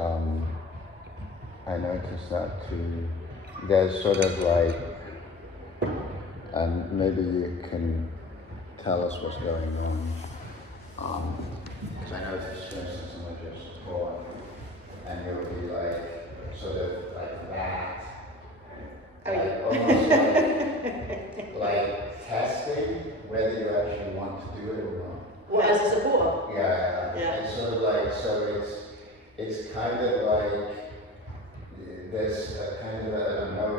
that too. There's sort of like, and maybe you can tell us what's going on. Because I noticed, for instance, in what just taught, and it would be like, sort of like that. Like, almost like testing whether you actually want to do it or not. What, as a supporter? Yeah. It's sort of like, so it's kind of like, there's a kind of, I don't know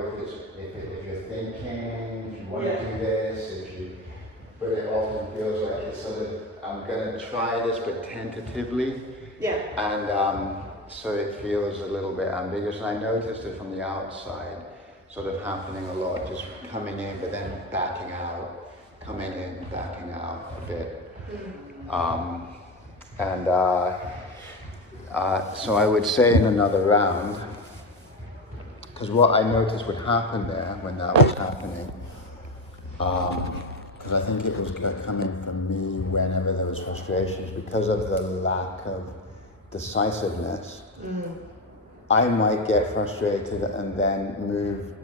if you're thinking, if you want to do this, but it often feels like it's sort of, I'm going to try this but tentatively. Yeah. And so it feels a little bit ambiguous, and I noticed it from the outside, sort of happening a lot, just coming in but then backing out, coming in, backing out a bit. So I would say in another round, because what I noticed would happen there when that was happening, because I think it was coming from me whenever there was frustrations, because of the lack of decisiveness, I might get frustrated and then move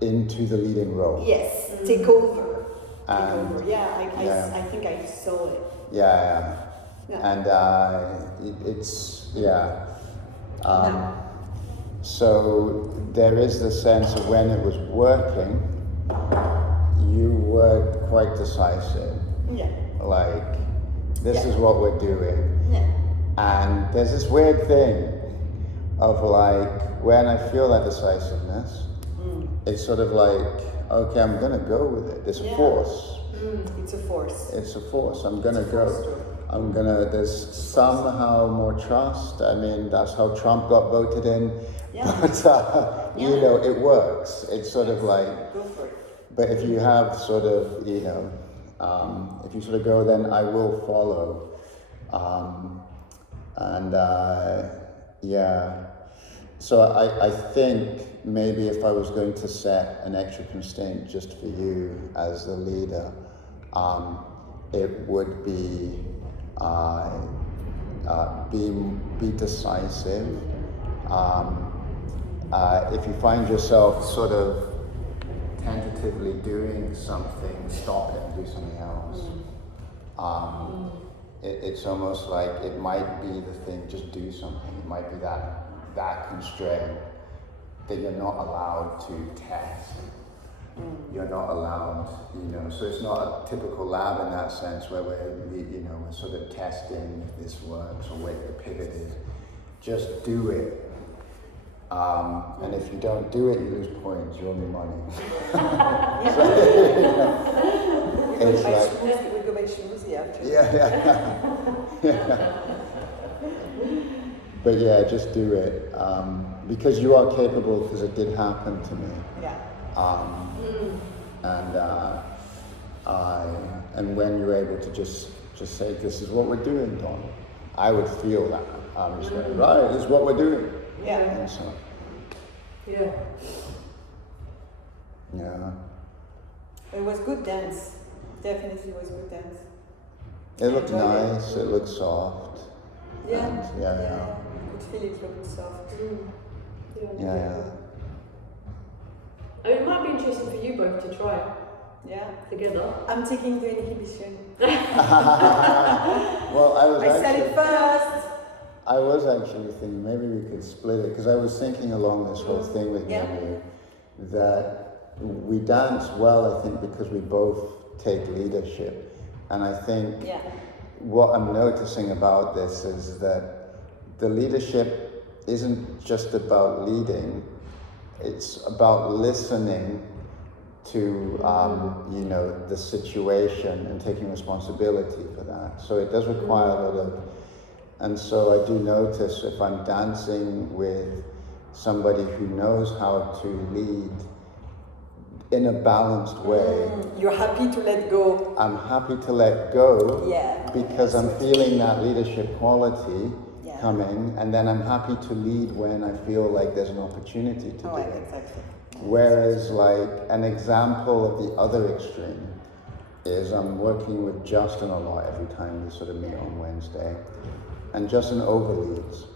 into the leading role. Yes, take over. And I think I saw it. Yeah. And so there is the sense of when it was working, you were quite decisive. Yeah. Like, this is what we're doing. Yeah. And there's this weird thing of like, when I feel that decisiveness, it's sort of like, okay, I'm gonna go with it. This force. It's a force. It's a force. I'm gonna go. There's somehow more trust. I mean, that's how Trump got voted in. Yeah. But, you know, it works. It's sort of like, Go for it. but if you have sort of, you know, if you sort of go, then I will follow. So I think maybe if I was going to set an extra constraint just for you as the leader, it would be be decisive. If you find yourself sort of tentatively doing something, stop it and do something else. It's almost like it might be the thing, just do something. It might be that constraint that you're not allowed to test. You're not allowed, you know, so it's not a typical lab in that sense where we're sort of testing if this works or where the pivot is. Just do it. And if you don't do it, you lose points, you owe me money. It's like, we go by schmoozy after. Yeah. But yeah, just do it. Because you are capable, because it did happen to me. Yeah. And when you're able to just say, this is what we're doing, Don, I would feel that. I'm just like, right, this is what we're doing. Yeah. And so, Yeah. yeah. It was good dance. Definitely was good dance. It looked nice, it looked soft. Yeah. And, yeah. You could feel it looked soft. Yeah. I mean, it might be interesting for you both to try. Yeah. together. I'm taking the inhibition. Well, I said it first. I was actually thinking maybe we could split it because I was thinking along this whole thing with Yeah. Nemu that we dance well, I think, because we both take leadership. And I think Yeah. what I'm noticing about this is that the leadership isn't just about leading, it's about listening to the situation and taking responsibility for that. So it does require a lot of, and so I do notice if I'm dancing with somebody who knows how to lead in a balanced way, You're happy to let go. I'm happy to let go Yeah. because I'm feeling that leadership quality Yeah. coming, and then I'm happy to lead when I feel like there's an opportunity to do it. Exactly. Whereas, like, an example of the other extreme is I'm working with Justin a lot every time we sort of meet on Wednesday, and Justin overleads.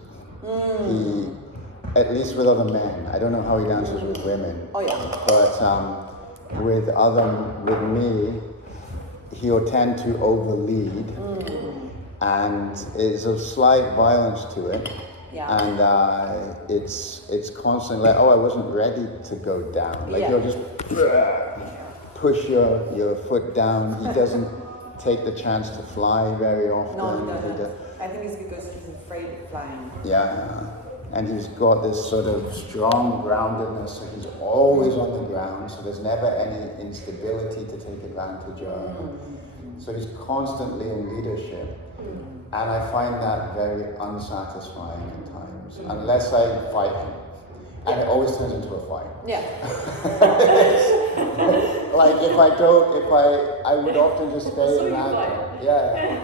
He, at least with other men, I don't know how he dances with women. Oh yeah. But with me, he'll tend to overlead, and there's a slight violence to it. Yeah. And it's constantly like, oh, I wasn't ready to go down. Like he'll just push your foot down. He doesn't take the chance to fly very often. No. I think it's because he's afraid of flying. Yeah. And he's got this sort of strong groundedness, so he's always on the ground, so there's never any instability to take advantage of. So he's constantly in leadership. And I find that very unsatisfying at times, unless I fight him. And it always turns into a fight. Yeah. Like I would often just stay in ragdoll. Yeah.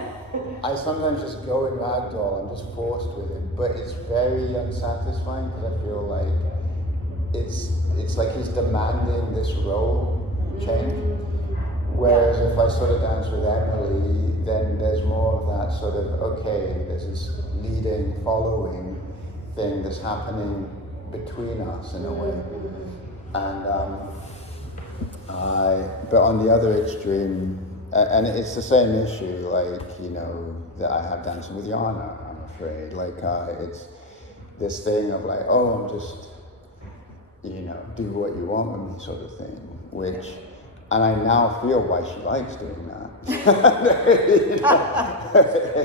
I sometimes just go in ragdoll, I'm just forced with it. But it's very unsatisfying because I feel like it's like he's demanding this role change. Whereas if I sort of dance with Emily, then there's more of that sort of, okay, there's this leading, following thing that's happening between us in a way. And but on the other extreme, and it's the same issue, like, that I have dancing with Yana, I'm afraid. Like, it's this thing of like, oh, I'm just, do what you want with me sort of thing, which, and I now feel why she likes doing that.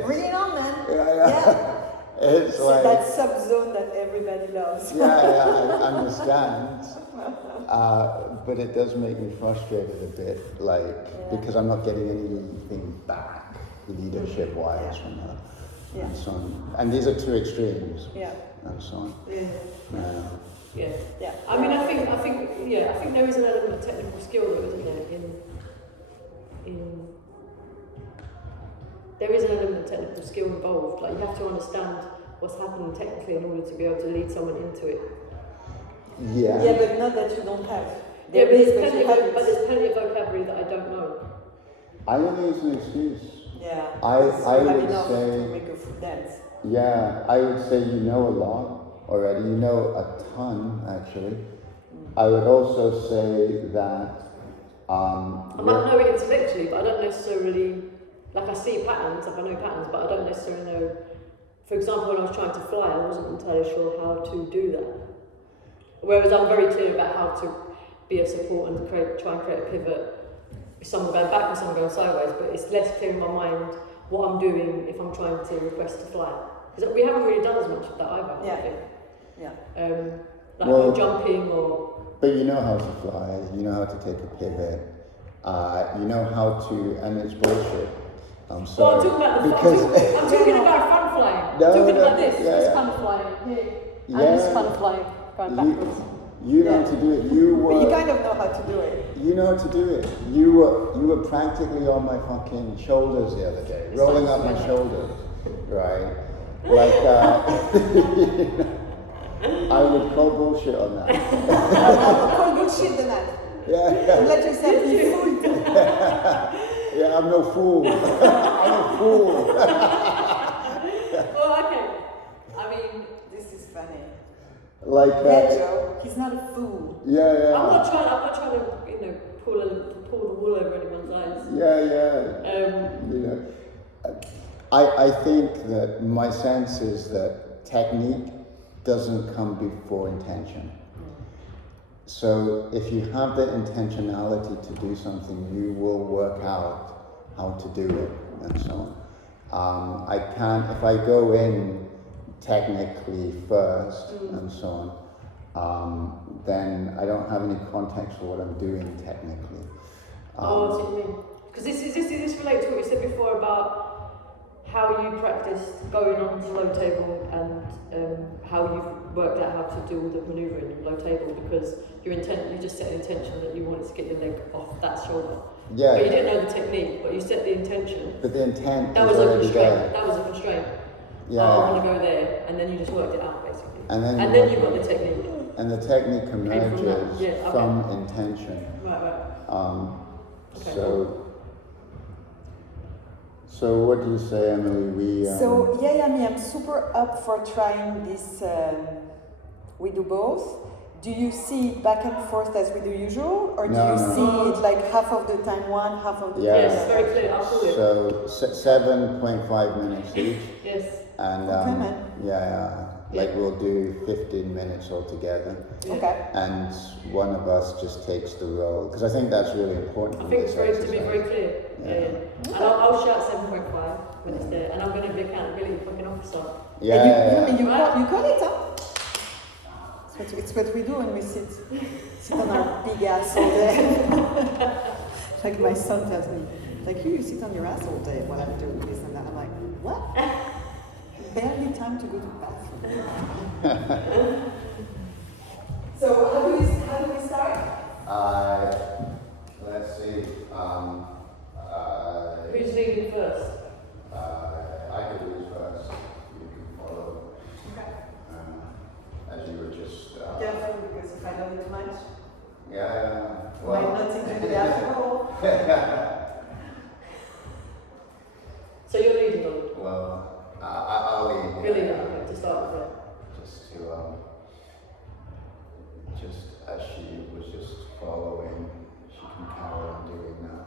Bring it on, man. Yeah. It's So like, that sub-zone that everybody loves. yeah, I understand. But it does make me frustrated a bit, because I'm not getting anything back, leadership-wise, from her. Yeah. And so on. And these are two extremes. Yeah. And so on. Yeah. Yeah. Yeah. I mean, I think there is an element of technical skill, though, isn't there? There is an element of technical skill involved. Like, you have to understand what's happening technically in order to be able to lead someone into it. Yeah. Yeah, but not that you don't have. But but you but there's plenty of vocabulary that I don't know. I don't think it's an excuse. Yeah. I you have would enough say, to make a dance. yeah, I would say you know a lot already. You know a ton, actually. I would also say that I might know it intellectually, but I don't necessarily, like, I see patterns, like I know patterns, but I don't necessarily know. For example, when I was trying to fly, I wasn't entirely sure how to do that. Whereas I'm very clear about how to be a support and try and create a pivot. With someone going back and someone going sideways, but it's less clear in my mind what I'm doing if I'm trying to request to fly. Because we haven't really done as much of that either, I think. Yeah. Like Well, jumping or... But you know how to fly, you know how to take a pivot, you know how to, and it's bullshit. I'm sorry. Well, I'm talking about I'm talking about front flying. No, I'm talking no, about this yeah. kind of flying here. Yeah. And this kind of flying, going backwards. You know how to do it. But you kind of know how to do it. You know how to do it. You were practically on my fucking shoulders the other day, rolling up my shoulders, right? Like, I would call bullshit on that. Call bullshit on that. Yeah. And let yourself be fooled. Yeah, I'm no fool. I'm a fool. Well, okay. I mean, This is funny. Like Yeah, Joe. He's not a fool. Yeah, I'm yeah. not trying to, pull the wool over anyone's eyes. Yeah. You know, I think that my sense is that technique doesn't come before intention. So if you have the intentionality to do something, you will work out how to do it and so on. I can't, if I go in technically first and so on, then I don't have any context for what I'm doing technically. Oh, that's what you mean. Because this relates to what you said before about how you practiced going on to low table and how you've worked out how to do all the manoeuvring in low table, because you just set an intention that you wanted to get your leg off that shoulder. Yeah. But you didn't know the technique, but you set the intention. But the intent That is was a already constraint. there. That was a constraint. Yeah. Oh, I want to go there, and then you just worked it out basically. And then you got the technique. And the technique emerges Yeah, okay. from intention. Right. Okay. So what do you say, Emily? So me, I'm super up for trying this. We do both. Do you see it back and forth as we do usual, or do you see it like half of the time one, half of the time? Yes, very clear. I'll call it. So 7.5 minutes each. Yes. And Okay, man. like we'll do 15 minutes altogether. Yeah. Okay. And one of us just takes the role, because I think that's really important. I think in it's this to be exercise. very clear. Yeah. And I'll shout 7.5 when it's there, and I'm going to be accountability fucking officer. You call it, huh? It's what we do when we sit on our big ass all day. Like my son tells me, like you sit on your ass all day while I'm doing this and that. I'm like, what? Barely time to go to the bathroom. So how do we start? Let's see. Who's leading first? I could lose first. You can follow. Okay. As you were just. Careful, because if I don't eat much, Well, might not into the alcohol. So you're leading them. Well, I'll lead. You're leading them to start with. Just to just as she was just following, she can carry on doing that.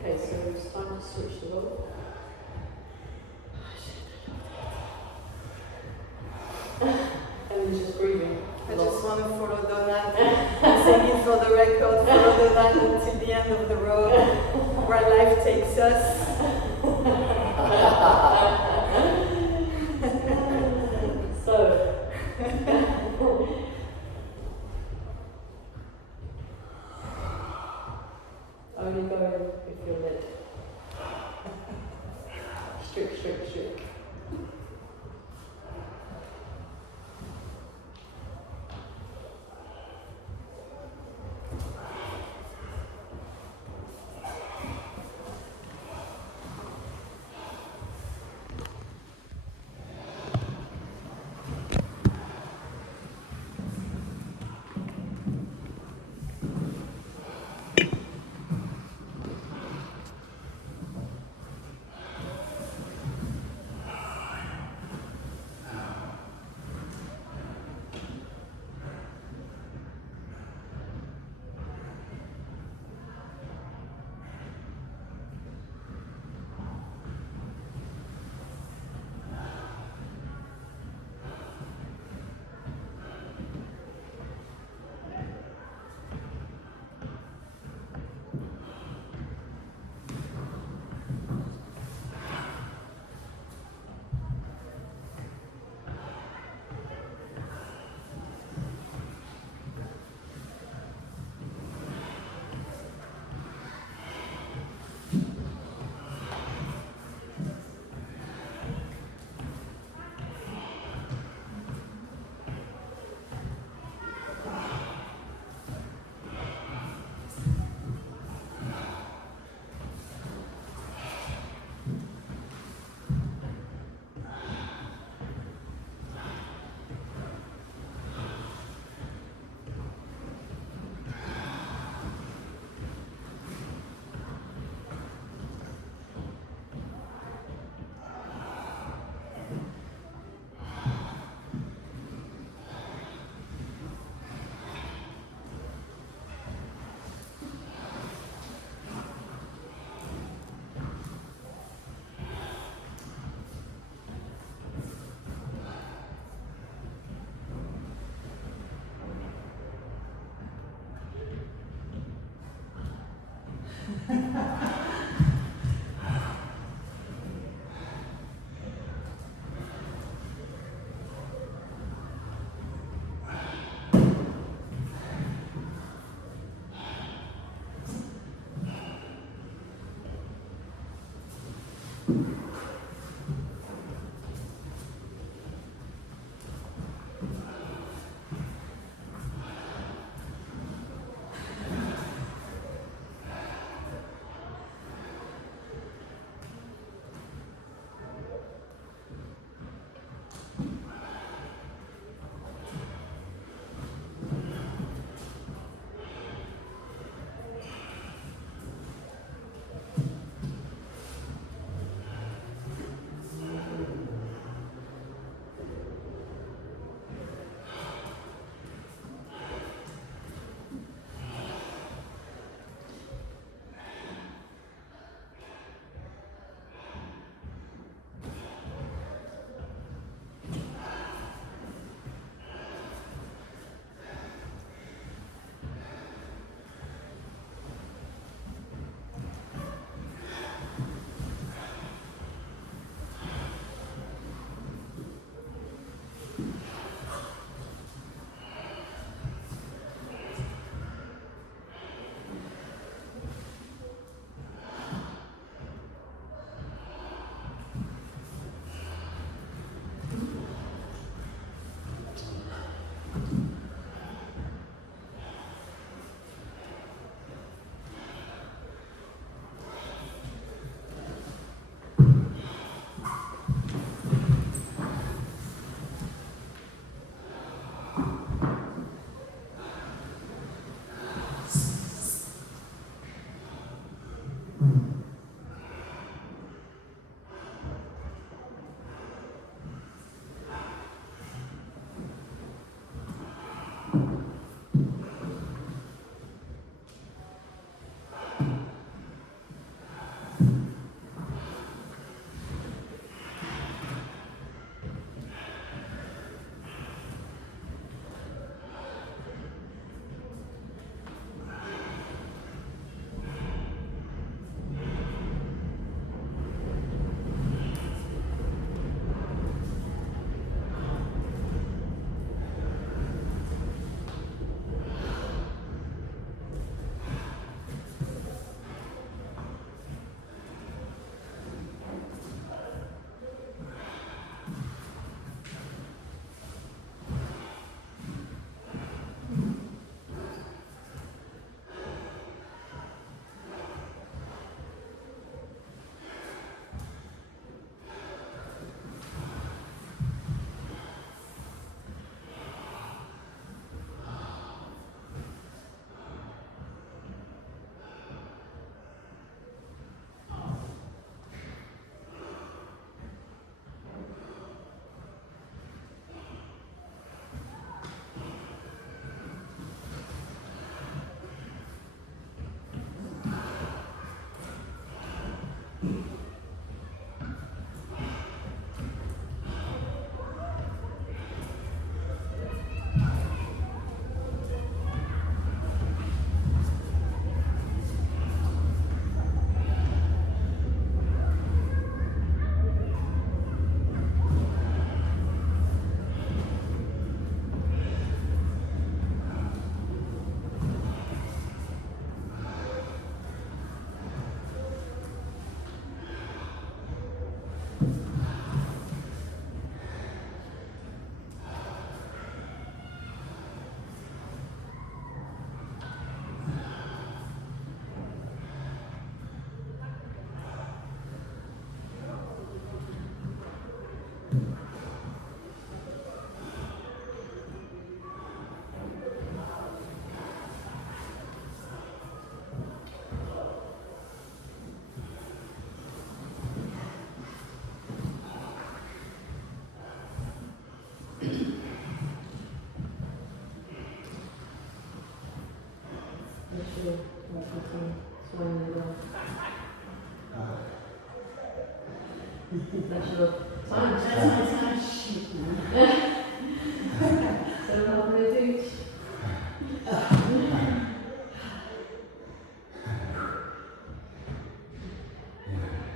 Okay, so it's time to switch the rope. And just breathing. I just want to follow Donald. I'm saying it for the record, follow Donald until the end of the road, where life takes us. So, only go if you're led. Strict, strict, strict.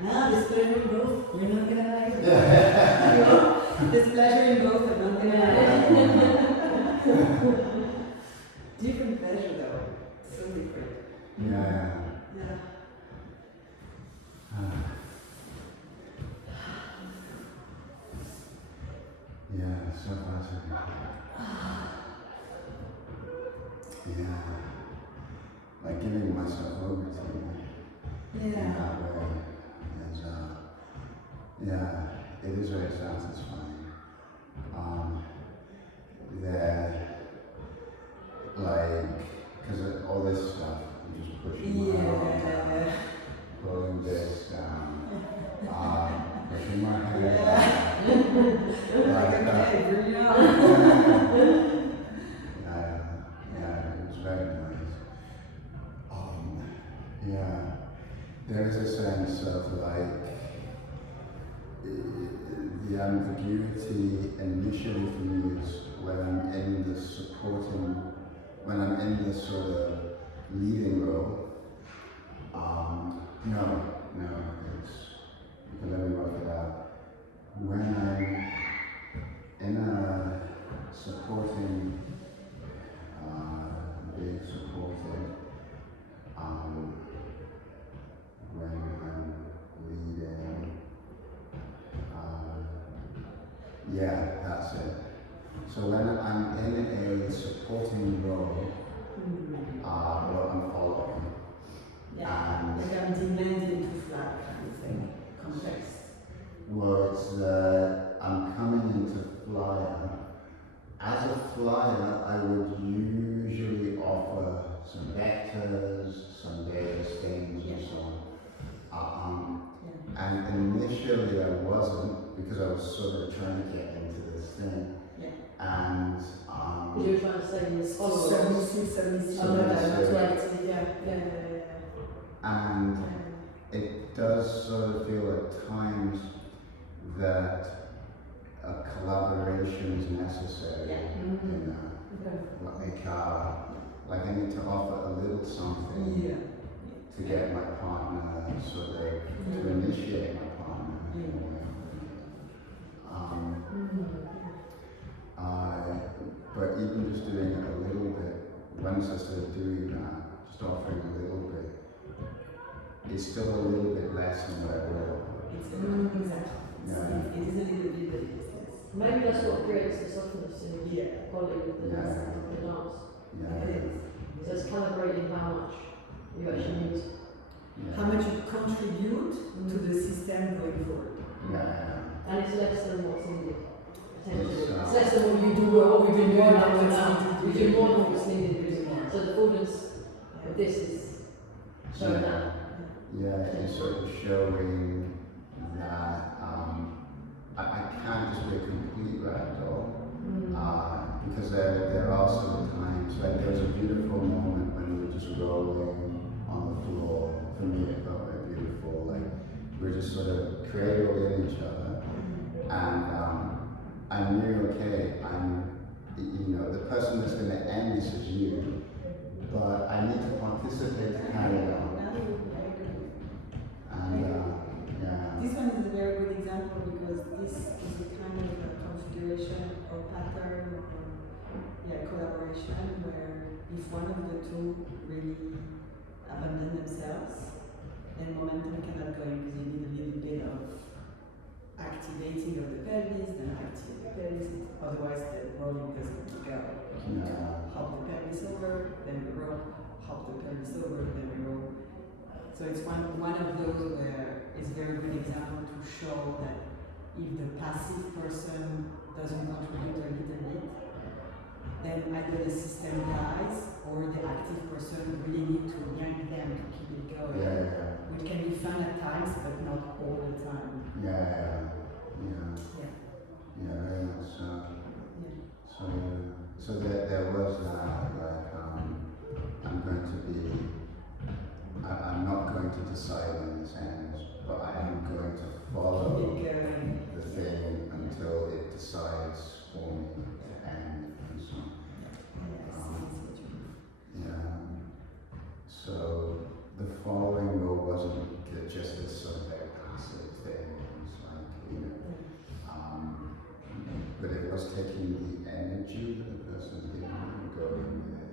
Now there's pleasure in both. You're not gonna like it. You know? There's pleasure in both. I'm not gonna like it. Different pleasure though. So different. Yeah. Yeah. Yeah, so fascinating. Yeah. Like giving myself over to you in Yeah. that way is, yeah, it is very satisfying. Like, because all this stuff, you just pushing my arm down, pulling this down, pushing my head down. Like a that. kid, you know? Yeah, it was very nice. Yeah, there is a sense of like the ambiguity initially for me is when I'm in the supporting, when I'm in the sort of leading role. No, it's, let me work it out. When I'm in a supporting, being supported, when I'm leading, yeah, that's it. So when I'm in a supporting role, or I'm following, Yeah. and Like I'm demanding to fly kind of thing. Complex. words that I'm coming into flyer. As a flyer, I would usually offer some vectors, some various things, and so on. Yeah. And initially I wasn't, because I was sort of trying to get into this thing. Yeah. And Because you were trying to say yes, followers. Submissive. Oh, no, Submissive. that's right. Yeah. and it does sort of feel at times that a collaboration is necessary. Yeah. You know, like I need to offer a little something Yeah. to get my partner, sort of to initiate my partner. But even just doing it a little bit, once I started doing that, just offering a little bit, it's still a little bit less than what I will. It's exactly. Yeah. It is a little bit, but it is less. Maybe that's what creates the softness in Yeah. quality of the dance. It Yeah. is. So it's calibrating how much you actually need. Yeah. How much you contribute to the system going forward. Yeah. And it's less than what's needed. Potentially. It's, It's less than what you do, or we do more than what's needed. We do more than what's needed. So the fullness of this is showing that. Yeah, it's sort of showing that I can't just be a complete ragdoll, because there are some times, like there was a beautiful moment when we were just rolling on the floor. For me, it felt very beautiful. Like we were just sort of cradled in each other, and I knew, okay, the person that's going to end this is you, but I need to participate to carry it on. And yeah. This one is a very good example because this is a kind of a configuration or pattern or collaboration where if one of the two really abandon themselves, then momentum cannot go in because you need a little bit of rotating of the pelvis, then active the pelvis, otherwise the rolling doesn't go. Hop the pelvis over, then we roll, hop the pelvis over, then we roll. So it's one of those where it's a very good example to show that if the passive person doesn't contribute a little bit, then either the system dies or the active person really need to yank them to keep it going. Which can be fun at times, but not all the time. Yeah, very much so. So there was that, like, I'm not going to decide when this ends, but I am going to follow the thing until it decides for me to end, and so so the following role wasn't just this sort of very passive thing. It's like, but it was taking the energy that the person's giving and going with it.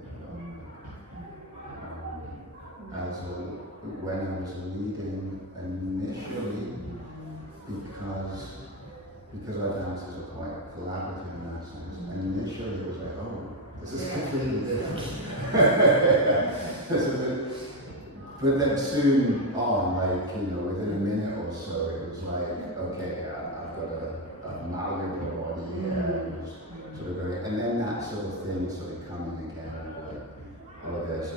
When I was leading initially, because our dances are quite collaborative in that sense, and initially it was like, oh, this is completely different. But then soon on, like, within a minute or so, it was like, okay, I've got a malleable body here, sort of going, and then that sort of thing sort of coming again, like, oh, there's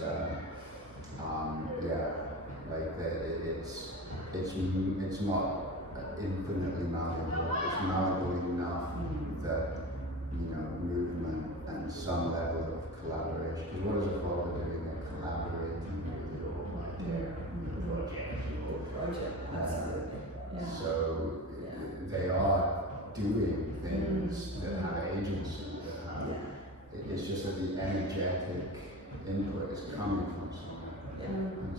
it's not infinitely malleable. It's malleable enough that movement and some level of collaboration. Because what does it call doing? Collaborating with your project. Absolutely. So they are doing things that have agency. It's just that the energetic input is coming from somewhere. And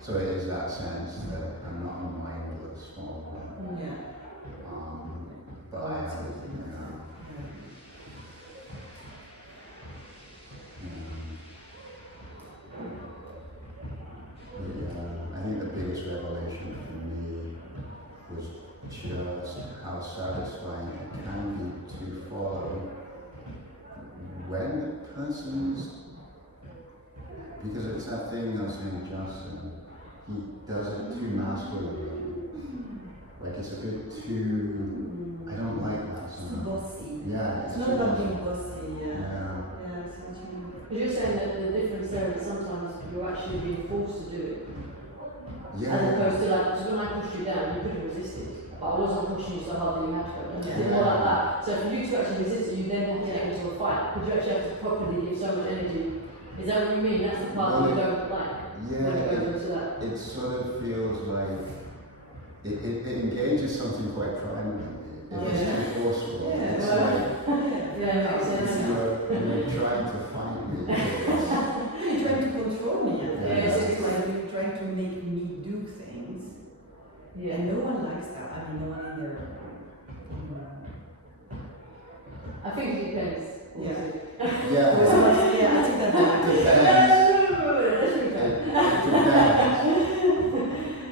so it is that sense that I'm not a mindless follower. But I have I think the biggest revelation for me was just how satisfying it can be to follow when the person's, because it's that thing I was saying, Justin, he does it too masculinely. Like it's a bit too, I don't like that sometimes. Too bossy. Yeah. It's not about being bossy, Yeah. So what you mean. But you're saying that the difference there is sometimes you're actually being forced to do it. Yeah. As opposed to like, because when I pushed you down, you could have resisted. But I wasn't pushing you so hard that you had to. And it's more like that. So for you to actually resist it, you then have to get into a fight. Because you actually have to properly give so much energy. Is that what you mean? That's the part you don't like. Yeah, it sort of feels like it engages something quite primal. It's too forceful. It's like you're trying to find me. You're trying to control me. It's like you're trying to make me do things. And no one likes that. I mean, no one in there. I think it depends. Yeah, I think that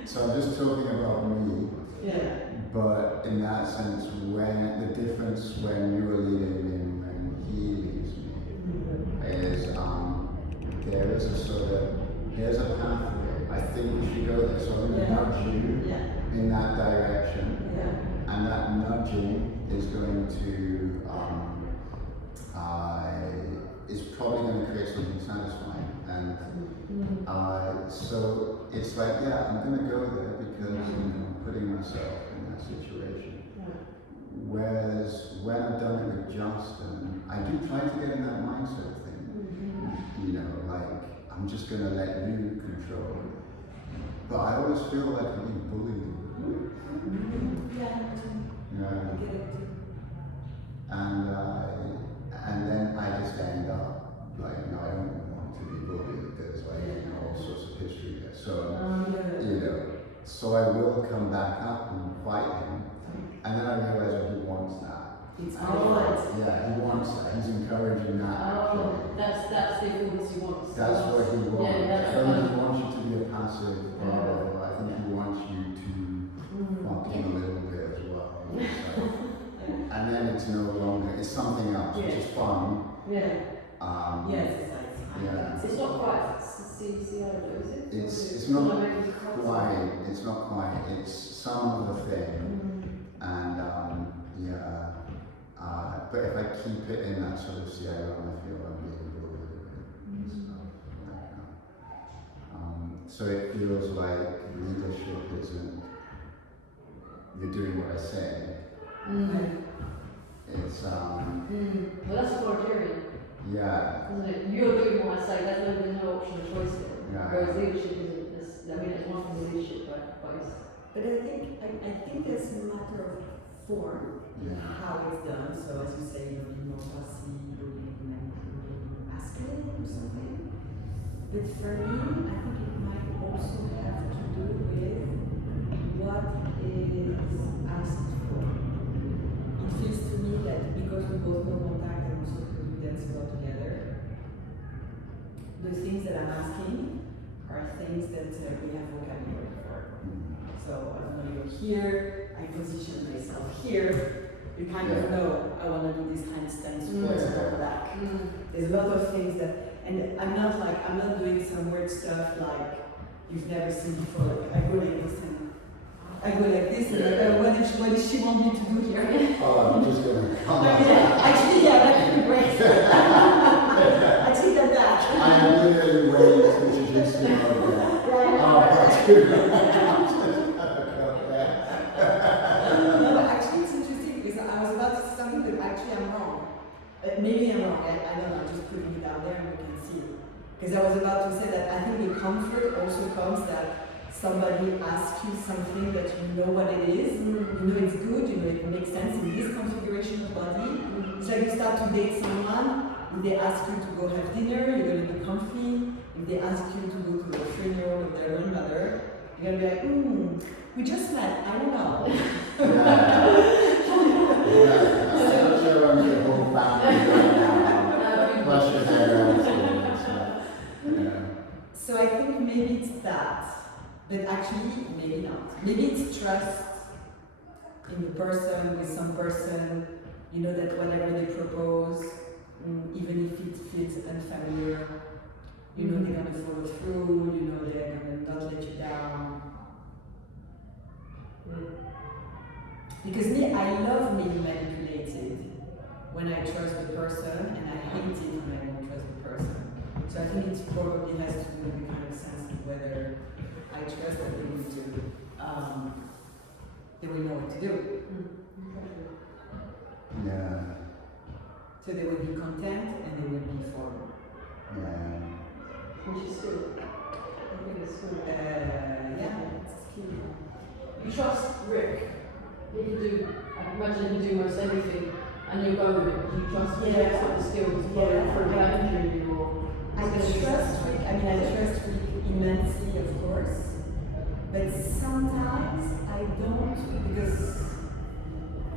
So I'm just talking about me. Yeah. But in that sense, when the difference when you are leading me and when he leads me is there is a sort of, here's a pathway. I think we should go there. So I'm going to nudge you in that direction. And that nudging is going to is probably going to create something satisfying. And so it's like, I'm going to go there because I'm putting myself in that situation. Whereas when I've done it with Justin, I do try to get in that mindset thing. Like, I'm just going to let you control it. But I always feel like I'm being bullied. And then I just end up like, no, I don't want to be bullied. There's all sorts of history there. So, so I will come back up and fight him. And then I realize that he wants that. It's Yeah, he wants that. He's encouraging that. That's the influence he wants. That's what he wants. Yeah, I don't think he wants you to be a passive follower. I think he wants Yeah. Yes, it's like Yeah. It's not quite CCO, is it? It's not quite. It's not quite. It's some of the thing, and yeah. But if I keep it in that sort of CIO, I feel I'm being bullied and stuff like that. So it feels like leadership isn't. You're doing what I say. It's Well, that's authoritarian, yeah. isn't it? You're doing what I say, there's no option of choice there. Yeah. Whereas leadership isn't, it's one thing with leadership, but it's. But I think there's a matter of form, Yeah. how it's done. So as you say, you're being more bossy, you're being masculine or something. But for me, I think it might also have to do with what is asked for. It feels to me that because we both know contact and also because we dance well together, the things that I'm asking are things that we have vocabulary for. So I'm going to go here, I position myself here. You kind of know I want to do this handstand squats or back. There's a lot of things that, and I'm not doing some weird stuff like you've never seen before. Like I go like this and I go like this and what does she want me to do here? Oh, I'm just gonna come I up. mean, actually, yeah, that would be great. I take that back. I am literally waiting to introduce you over there. Oh, that's good. No, but actually it's interesting because I was about to say something that actually I'm wrong. Maybe I'm wrong, I don't know, just putting it out there and we can see. Because I was about to say that I think the comfort also comes that somebody asks you something that you know what it is, you know it's good, you know it makes sense in this configuration of body. It's like you start to date someone, if they ask you to go have dinner, you're going to be comfy. If they ask you to go to the funeral of their grandmother, you're going to be like, we just met, I don't know. I'm not sure I'm the whole family. Plus your parents and stuff. Yeah. So I think maybe it's that, but actually maybe not. Maybe it's trust in the person, with some person, you know that whatever they propose, even if it feels unfamiliar, you know they're going to follow through, you know they're going to not let you down. Because me, I love being manipulated when I trust the person, and I hate it when I don't trust the person. So I think it probably has to do with the kind of sense of whether I trust that they will do, they will know what to do. Yeah. So they will be content and they will be forward. Yeah. Which is good. I think it's good. Yeah, it's key. You trust Rick. He can do, I imagine he can do most everything, and you'll go with it. You trust Rick's got the skills to follow it through without injuring you or. I trust Rick, I trust Rick immensely, of course, but sometimes I don't, because,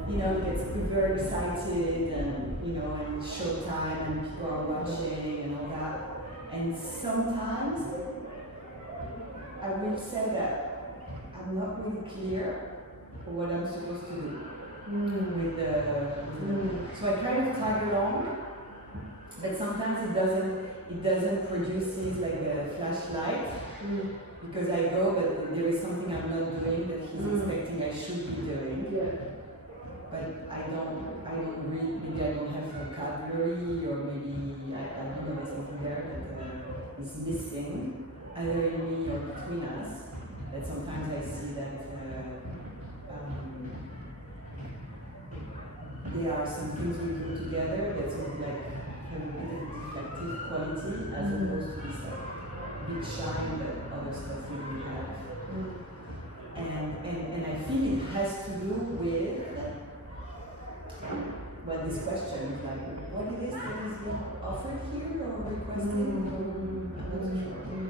you know, he gets very excited and, you know, and showtime and people are watching and all that. And sometimes I will say that I'm not really clear what I'm supposed to do with the, so I kind of tag along, but sometimes it doesn't produce things like a flashlight, because I go, but there is something I'm not doing that he's expecting I should be doing. Yeah. But I don't read, maybe I don't have vocabulary, or maybe I don't know, there's something there that is missing, either in me or between us, that sometimes I see that there are some things we do together that sort of like have a bit of deflective quality, as opposed to this like big shine that other stuff really have. And I feel it has to do with, well, this question is like, what it is that is being offered here or requested? I'm not so sure.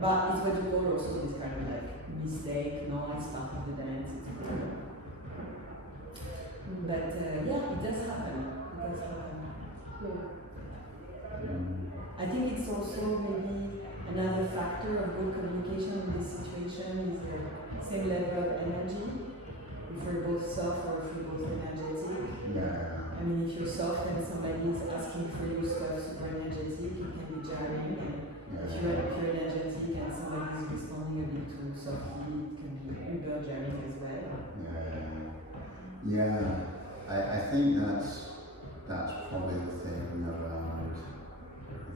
But it's what you call also this kind of like mistake, no, it's part of the dance, it's good. But yeah, it does happen. It does happen. I think it's also maybe another factor of good communication in this situation is the same level of energy. If we're both soft or if we're both energetic. Yeah. I mean, if you're soft and somebody is asking for you stuff super energetic, it can be jarring. And if you're energetic and somebody is responding a bit too softly, it can be uber jarring as well. I think that's probably the thing around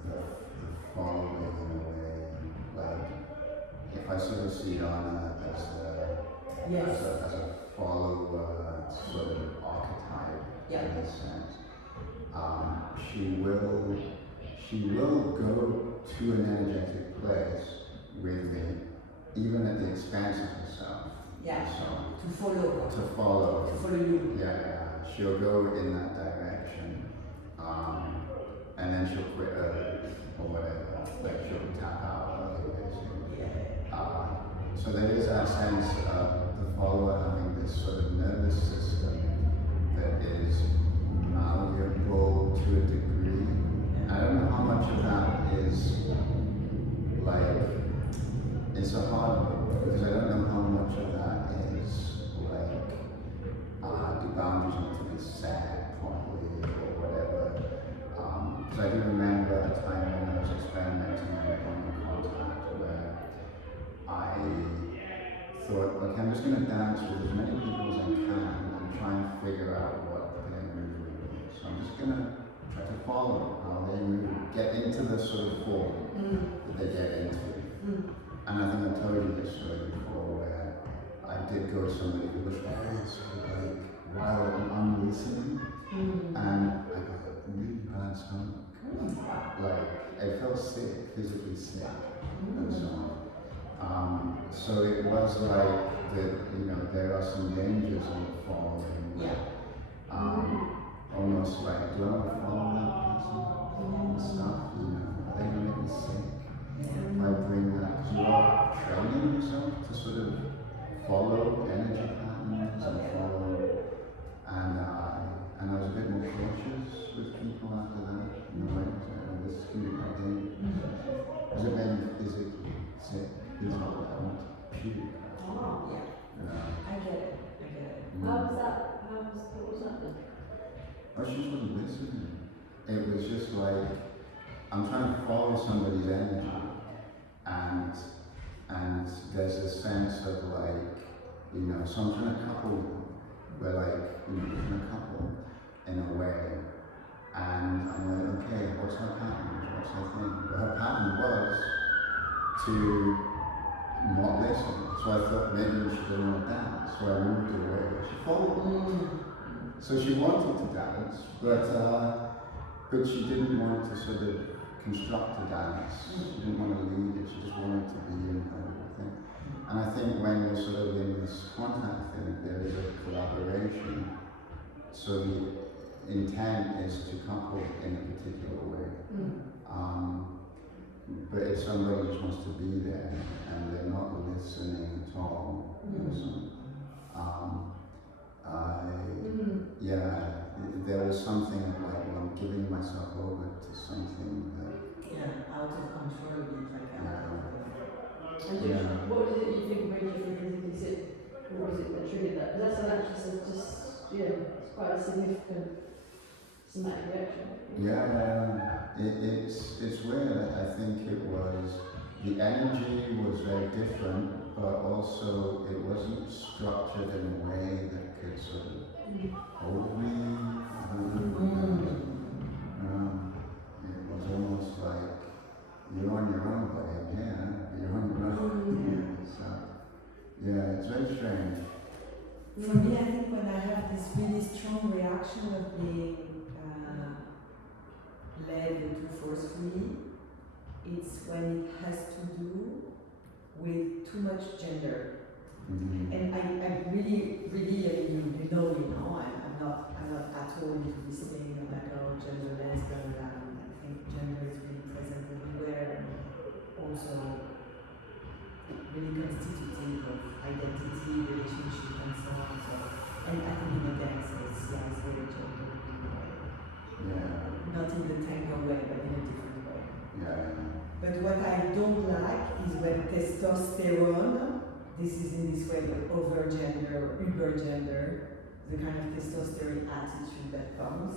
the following in a way. Like, if I sort of see Donna as a follower sort of archetype in a sense, she will go to an energetic place with me, even at the expense of herself. Yeah. So, To follow. to follow. To follow you. Yeah. She'll go in that direction, and then she'll quit early or whatever. Like she'll tap out early, basically. So there is that sense of the follower having this sort of nervous system that is malleable to a degree. I don't know how much of that is like, it's a hard one because I don't know how much of that is like, the boundaries need to be set properly or whatever. Because I do remember a time when I was experimenting with one contact where I thought, okay, I'm just going to dance with as many people as I can and try and figure out what their movement is. So I'm just going to try to follow how they move, get into the sort of form that they get into. And I think I told you this story before where I did go to somebody who was very sort of like wild and unlistening, and I got a really bad stomach. Like, I felt sick, physically sick, and so on. So it was like that, you know, there are some dangers in following. Almost like, do I want to follow that person and stuff? You know, are they going to make me sick if I bring that? Because you are training yourself to sort of follow energy patterns and follow. And I was a bit more cautious with people after that. You know, like, this is going to be quite dangerous. Because it made me physically sick. Physically, I want to puke. I get it. What was that then? Oh, she just wasn't listening. It was just like, I'm trying to follow somebody's energy, and there's a sense of like, you know, so I'm trying to couple them. We're like, you know, we're trying to couple in a way, and I'm like, okay, what's her pattern? What's her thing? But her pattern was to not listen. So I thought maybe she didn't want to dance. So I moved away. She followed me. So she wanted to dance, but she didn't want to sort of construct a dance. She didn't want to lead it. She just wanted to be in her thing. And I think when you're sort of in this contact thing, there is a collaboration. So the intent is to couple in a particular way. But if somebody just wants to be there and they're not listening at all, there was something of like, well, I'm giving myself over to something that. Out of control, a bit like And what was it you think made you think is it? What was it that triggered that? Because that's it's quite a significant somatic reaction. It's weird. I think it was, the energy was very different, but also it wasn't structured in a way that could sort of hold me. It was almost like, you're on your own, buddy. You're on your own. So, it's very strange. For me, I think when I have this really strong reaction of being led too forcefully, it's when it has to do with too much gender. And I really, I'm not at all into this thing of like, oh, genderless, blah, blah, blah. I think gender is really present everywhere, and also really constitutive of identity, relationship, and so on. So, and I think in a dance, it's very gender. Not in the tango way, but in a different way. But what I don't like is when testosterone, this is in this way, over gender or uber gender, the kind of testosterone attitude that comes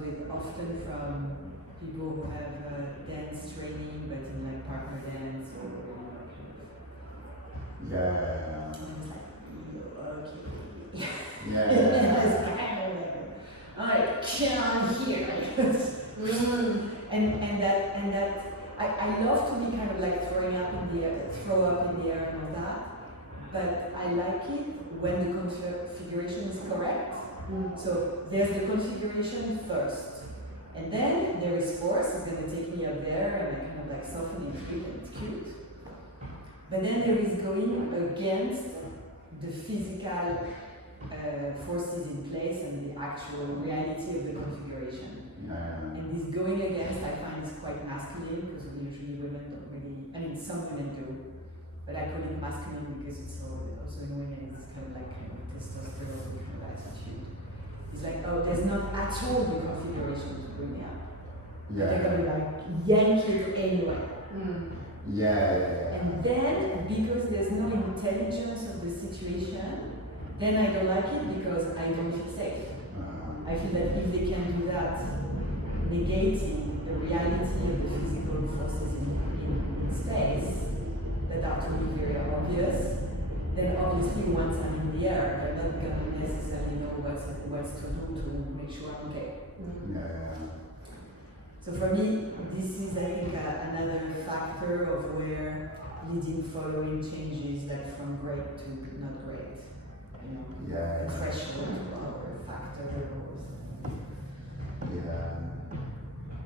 with often from people who have dance training, but in like partner dance or Yeah. okay. Yeah. I can't hear. And that I love to be kind of like throw up in the air and all that, but I like it when the configuration is correct. So there's the configuration first, and then there is force. It's gonna take me up there and I kind of like soften it, and it's cute. But then there is going against the physical forces in place and the actual reality of the configuration. Yeah. And this going against, I find, is quite masculine because usually women don't really. I mean, some women do, but I call it masculine because it's also in women. It's kind of like testosterone kind of attitude. It's like, oh, there's not at all the configuration to bring me up. They're Yeah. gonna like yank you anyway. Yeah. And then, because there's no intelligence of the situation, then I don't like it because I don't feel safe. I feel that if they can do that, negating the reality of the physical forces in space that are to me very obvious, then obviously once I'm in the air, they're not going to necessarily know what's to do to make sure I'm okay. Yeah. So for me, this is, I think, another factor of where leading following changes like from great to not great. You know, Yeah. the threshold or factor or Yeah.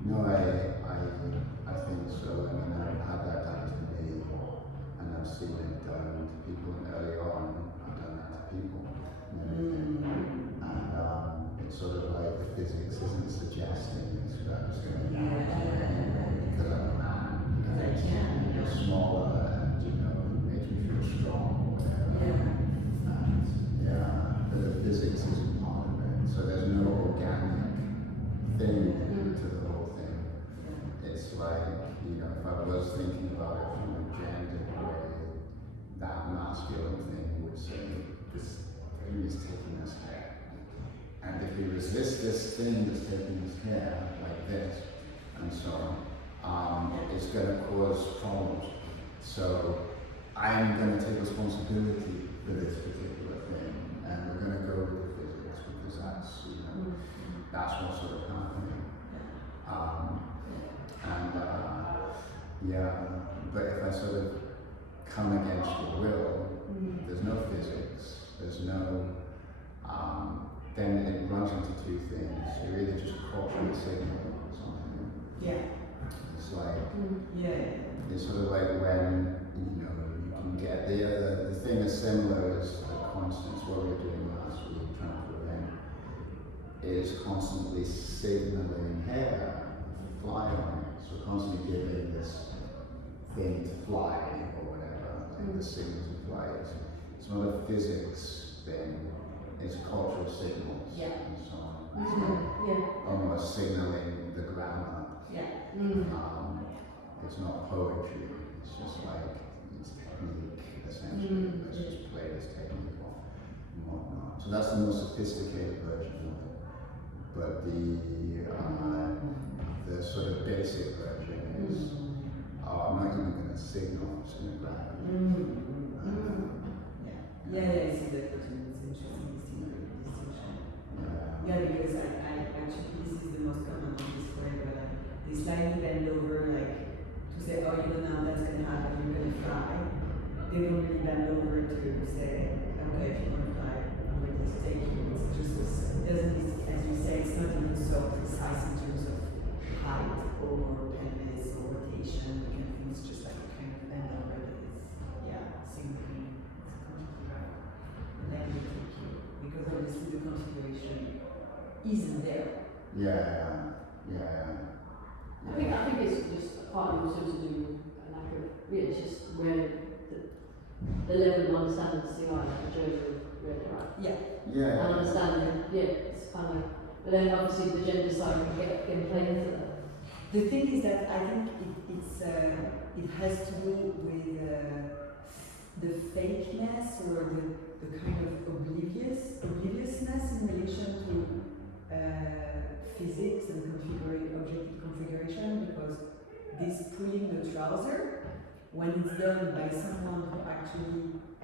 No, I think so. I mean, I've had that done to me, and I've seen it done to people. And early on, I've done that to people. And it's sort of like the physics isn't suggesting it's about to because I'm a man. Because I can. You're smaller, and it makes me feel strong. Or whatever. And but the physics isn't part of it. So there's no organic thing to the whole thing. It's like, if I was thinking about it from a gender way, that masculine thing would say, this thing is taking us here. And if we resist this thing that's taking us here, like this, and so on, it's going to cause problems. So I'm going to take responsibility for this particular thing, and we're going to go with the physics because that's what's sort of happening. But if I sort of come against your will, there's no physics, there's no, then it runs into two things. You're either just culturally signal or something. Yeah. It's like, Yeah. it's sort of like when, you can get the thing is similar as the constants, what we were doing last week, trying to prevent, is constantly signaling, hey, fly on it. So constantly giving this thing to fly or whatever, like the signal to fly. It's not a physics thing, it's cultural signals and so on. It's like almost signaling the grammar. It's not poetry, it's just like it's technique essentially. Let's just play this technique and whatnot. So that's the most sophisticated version of it. But the sort of basic version is, I'm not even going to signal, I'm just going to grab it. I see that question. It's interesting distinction. Yeah, because I actually, this is the most common on this way, but they slightly bend over, like, to say, oh, now that's going to happen, you're going to fly. They don't really bend over to say, okay, if you want to fly, I'm going to take you. It's just, it doesn't, as you say, it's not even so precise in terms of height or pelvis or rotation. It's just like a kind of bend over that is, synchrony. It's completely right. And then they take you, because obviously the configuration isn't there. I think it's just partly also to do a lack of, it's just where the level of understanding of CI, like Joe's really right. And understanding, it's kind of, but then obviously the gender side can get in play into that. The thing is that I think it has to do with the fakeness or the kind of obliviousness in relation to physics and objective configuration, because this pulling the trouser, when it's done by someone who actually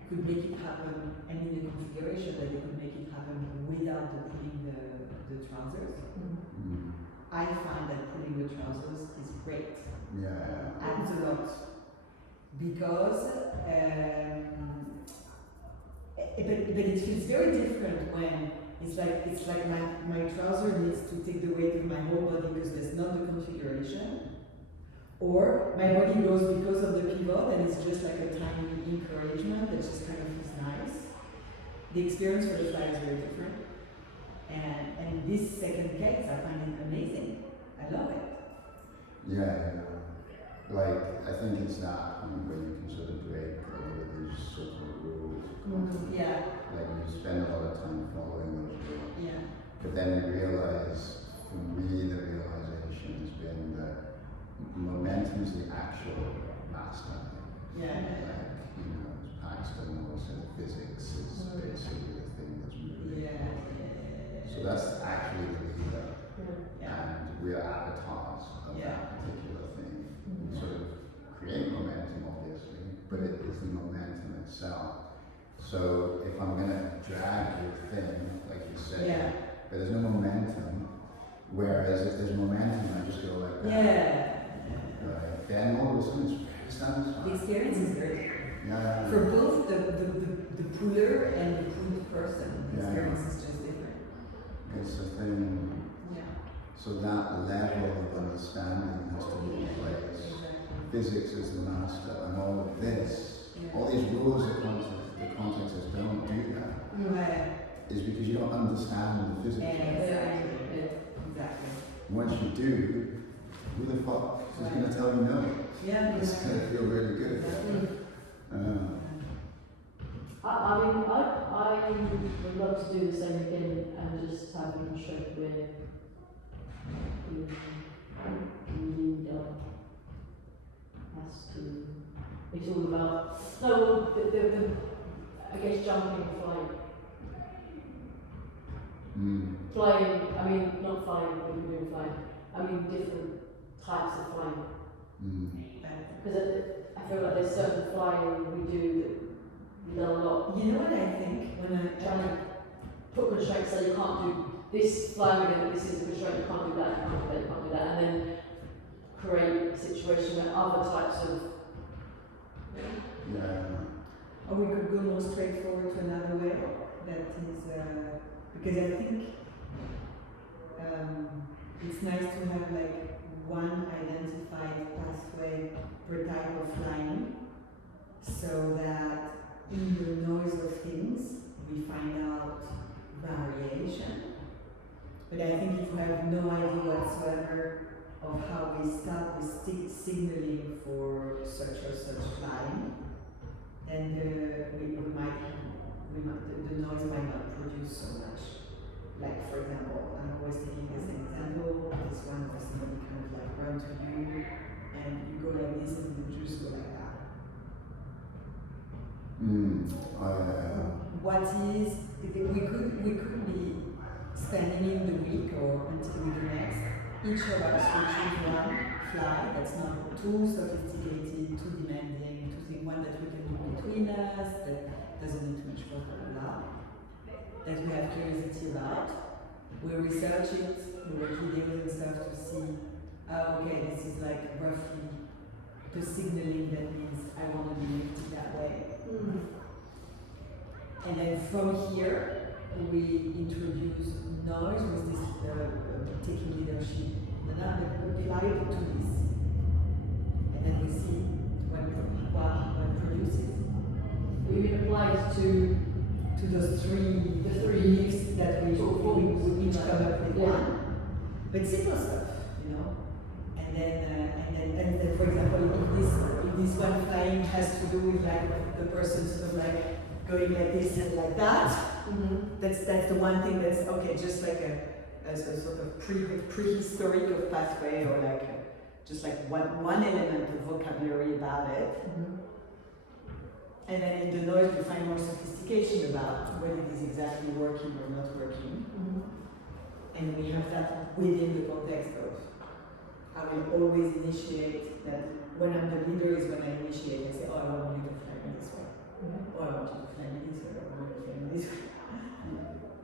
could make it happen, and in the configuration that they could make it happen without the pulling the trousers, I find that pulling the trousers is great. Yeah. Adds a lot. Because, but it feels very different when it's like my trouser needs to take the weight of my whole body because there's not the configuration, or my body goes because of the pivot and it's just like a tiny encouragement that just kind of feels nice. The experience for the fly is very different, and this second case I find it amazing. I love it. Yeah. Like, I think it's that point where you can sort of break all of these sort of rules. Yeah. Like, you spend a lot of time following those rules. Yeah. But then you realize, for me, the realization has been that momentum is the actual master. Yeah. Like, you know, Paxton always said physics is basically the thing that's moving. Yeah. So that's actually the leader. Yeah. And we are avatars of that particular thing. Sort of create momentum, obviously, but it is the momentum itself. So if I'm going to drag your thing, like you said, but there's no momentum, whereas if there's momentum, I just go like that. Yeah. Right. Then all of a sudden it's very satisfying. The experience is very different. Yeah. For both the puller and the pulled person, the experience is just different. It's the thing. Yeah. So that level of understanding has to be in place. Physics is the master, and all of this, all these rules that the context don't do that, is because you don't understand the physics. Exactly. Once you do, who the fuck is going to tell you no? Yeah. It's going to feel really good. I mean, I would love to do the same again and just have a show where the leader has to. It's all about the I guess jumping and flying. Flying. I mean, not flying. What do you mean flying? I mean different types of flying. Because I feel like there's certain flying we do that we've done a lot. You know what I think when I Trying to put constraints so you can't do this flying with it, this is a constraint, you can't do that, you can't do that, you can't do that, and then create a situation where other types of or we could go more straightforward to another way that is because I think it's nice to have like one identified pathway per type of flying, so that in the noise of things we find out variation. But I think if we have no idea whatsoever of how we start with signaling for such or such flying, then the noise might not produce so much. Like for example, I'm always taking the same example, this one where somebody kind of like run to you and you go like this and you just go like that. What is, we could be spending in the week or until the next, each of us will choose one fly that's not too sophisticated, too demanding, one that we can do between us, that doesn't need too much work, that we have curiosity about. We research it, we watch videos and stuff to see, okay, this is like roughly the signaling that means I want to be lifted that way. And then from here, we introduce noise with this taking leadership, and then we apply it to this. And then we see what produces. we applied to those the three leaves that we each come up with one. But simple stuff, you know. And then for example, if this one flying has to do with like the person sort of like going like this and like that, that's the one thing that's okay, just like a sort of prehistoric of pathway, or like just like one element of vocabulary about it. And then in the noise we find more sophistication about whether it is exactly working or not working. And we have that within the context of I will always initiate that when I'm the leader is when I initiate and say, oh, I want you to fly me this way. Oh, I want you to fly me this way, or I want you to fly me this way.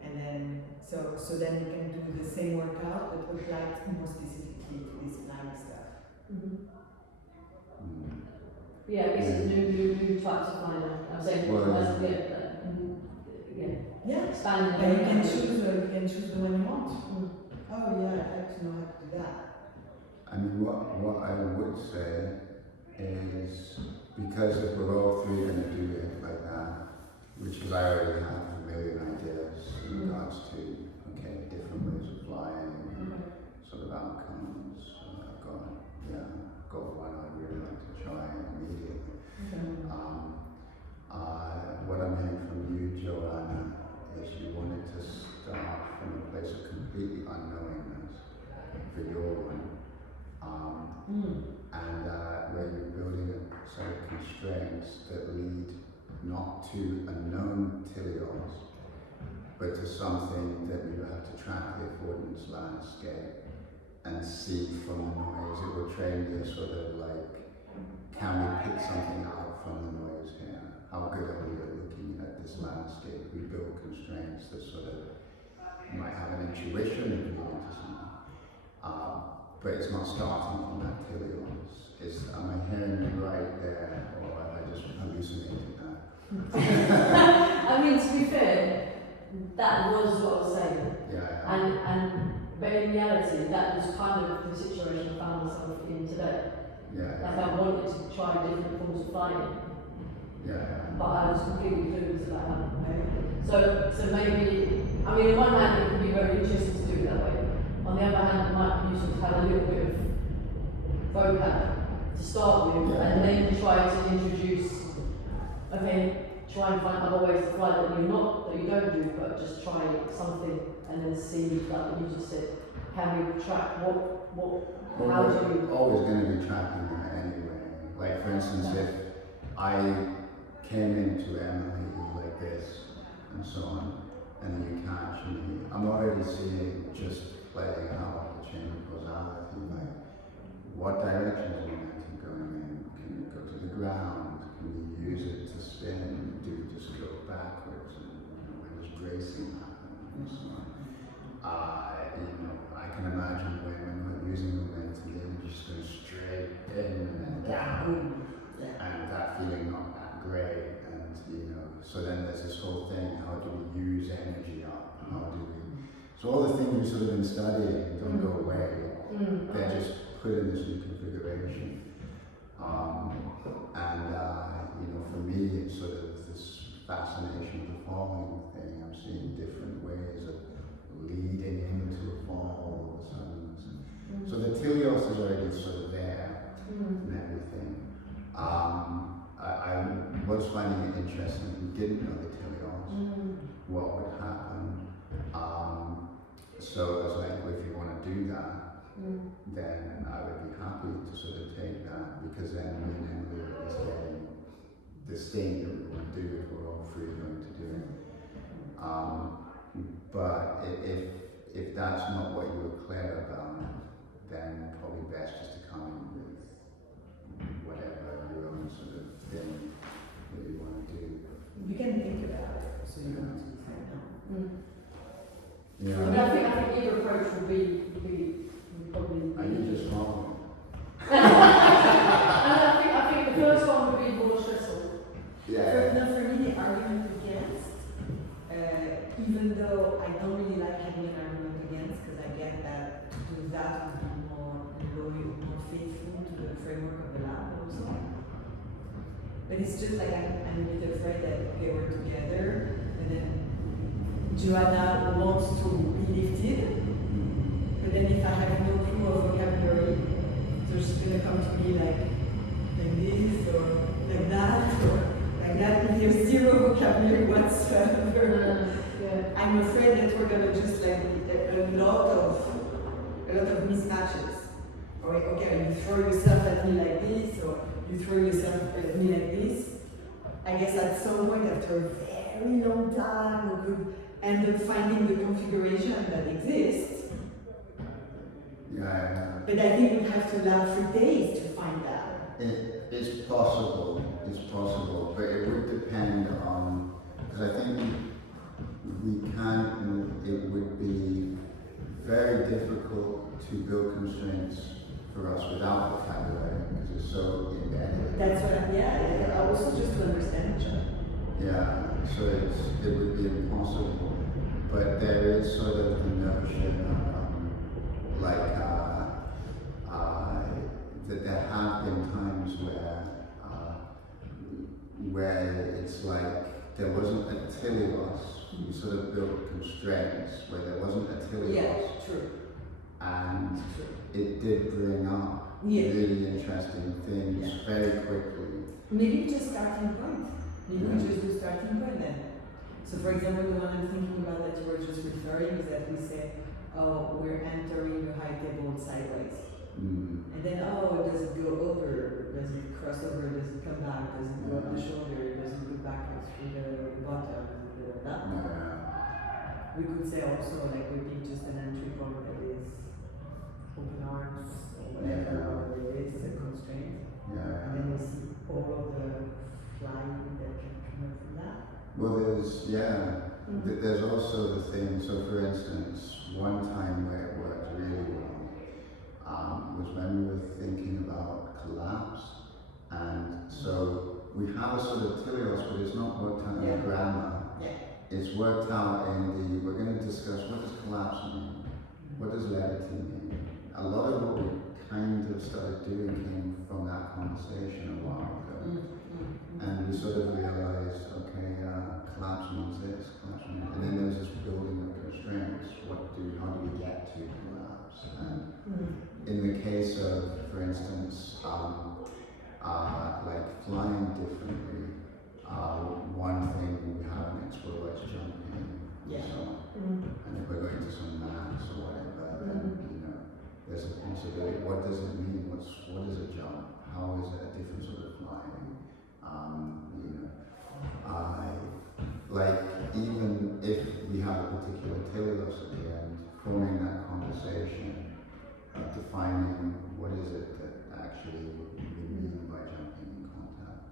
And then, so then you can do the same workout but applied more specifically to this flying stuff. Yeah, this is new types of flying. I'm saying, Yeah. expanding. And you can choose the one you want. Oh yeah, I'd like to know how to do that. I mean, what I would say is, because if we're all three going to do it like that, which is I already have a million ideas in regards to, okay, different ways of flying, sort of outcomes. I've got one I'd really like to try immediately. What I'm hearing from you, Joanna, is you wanted to start from a place of completely unknowingness for your one. And where you're building a set of constraints that lead not to a known teleos, but to something that you have to track the affordance landscape and see from the noise. It will train you sort of like, can we pick something out from the noise here? How good are we at looking at this landscape? We build constraints that sort of, you might have an intuition and you want to something. But it's not starting from that teleos. Am I hearing you right there, or have I just hallucinated that? I mean, to be fair, that was what I was saying. Yeah. But in reality, that was kind of the situation I found myself in today. Yeah. Like I wanted to try different forms of flying, Yeah. but I was completely clueless about how to make it. So maybe, I mean, on one hand, it can be very interesting to do it that way. On the other hand, it might be useful to have a little bit of vocab to start with, and then try to introduce, okay, try and find other ways to fly that you don't do, but just try something and then see, like you just said, can we track how do we? We're always going to be tracking that anyway. Like for instance, if I came into Emily like this and so on, and then you catch me, I'm already seeing just playing out the chain of causality, like what direction is momentum going in? Can you go to the ground? Can you use it to spin? Do you just go backwards? And when does bracing happen? And so on. I can imagine when we're not using momentum, then we're just going straight in and then down, and that feeling not that great. And so then there's this whole thing: how do we use energy up? How do we? So all the things we've sort of been studying don't go away. They're just put in this new configuration. For me, it's sort of this fascination of the falling thing. I'm seeing different ways of leading into a fall all of a sudden. So the teleos is already sort of there and everything. I was finding it interesting. We didn't know the teleos, what would happen. So I was like, well, if you want to do that, then I would be happy to sort of take that, because then me and Emily are just getting this thing that we want to do if we're all free going to do it. But if that's not what you were clear about, then probably best just to come in with whatever your own sort of thing that you want to do. You can think about it, so you don't have to decide now. I mean, I think either approach would be probably. Are you just following? And I think the first one would be more stressful. Yeah. For me, the argument against, even though I don't really like having an argument against, because I get that to do that would be more loyal, more faithful to the framework of the lab also. But it's just like I'm a bit afraid that okay, we're together, and then Joanna wants to be lifted, but then if I have no clue of vocabulary, so she's gonna come to me like this or like that with your zero vocabulary whatsoever. I'm afraid that we're gonna just like a lot of mismatches. Okay, you throw yourself at me like this, or you throw yourself at me like this. I guess at some point after a very long time we could end up finding the configuration that exists. Yeah, But I think we'd have to allow for days to find that. it's possible, but it would depend on, because I think we can't, it would be very difficult to build constraints for us without vocabulary, because it's so embedded. That's what I also just to understand each other. Yeah, so it would be impossible, but there is sort of the notion, that there have been times where it's like there wasn't a teleos. We sort of built constraints where there wasn't a teleos. Yeah, true. And True. it did bring up Yeah. really interesting things very quickly. Maybe just starting point. Maybe we Yeah. just do starting point then. So for example, the one I'm thinking about that you were just referring is that we say, oh, we're entering a high table sideways. And then, oh, does it go over? Does it cross over? Does it come back? Does it go up the shoulder? Does it go back through the bottom? We could say also, like, we need just an entry point that is open arms or whatever it is, a constraint. And then we see all of the flying that can come up from that. Well, there's also the thing, so for instance, one time where it worked really well was when we were thinking about collapse. And so we have a sort of teleos, but it's not worked out in the grammar. It's worked out in we're going to discuss what does collapse mean? What does levity mean? A lot of what we kind of started doing came from that conversation a while ago. And we sort of realized, okay, collapse means this, collapse means, and then there's this building of constraints. How do we get to collapse? And in the case of, for instance, like flying differently, one thing we haven't explored is jumping. So, and if we're going to some maths or whatever, then there's a possibility. What does it mean? What is a jump? How is it a different sort of flying? Like even if we have a particular teleos at the end, forming that conversation, defining what is it that actually we mean by jumping in contact,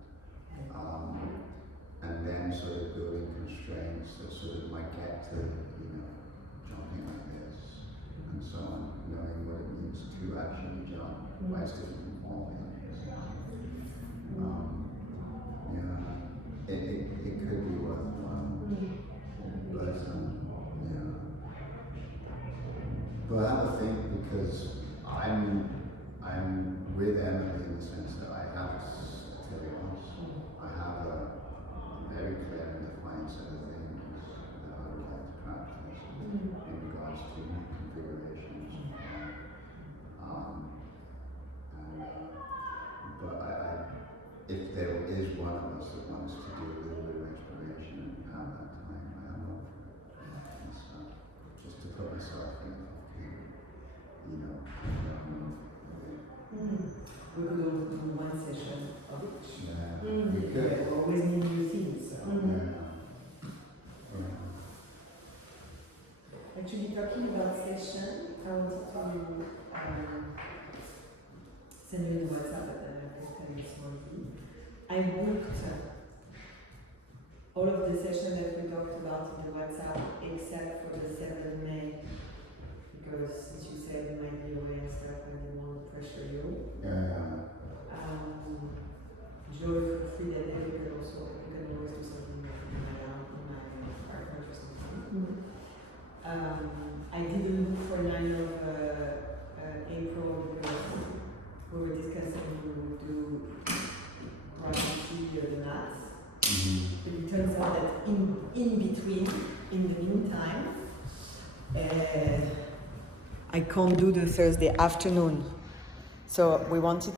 and then sort of building constraints that sort of might get to jumping like this, and so on, knowing what it means to actually jump, why it's different from falling. It could be worthwhile, but I have a think because I'm with Emily in the sense that I have teleos. I have a very clear and defined set of things that I would like to practice in regards to configurations. But if there is one of us that wants to do a little bit of exploration and have that time, I am up for that. So just to put myself in, We could all do one session of each. we could. We always need new things. So. Actually, talking about session, I wanted to send you the WhatsApp, but then I can tell you small. I booked all of the sessions that we talked about in the WhatsApp except for the 7th of May, because as you said, you might be away and stuff, and I didn't want to pressure you. Joy for free that day, but also you can always do something with my partner or something. I didn't book for 9th of April because we were discussing we would do probably the maths. But it turns out that in between, in the meantime, I can't do the Thursday afternoon. So we wanted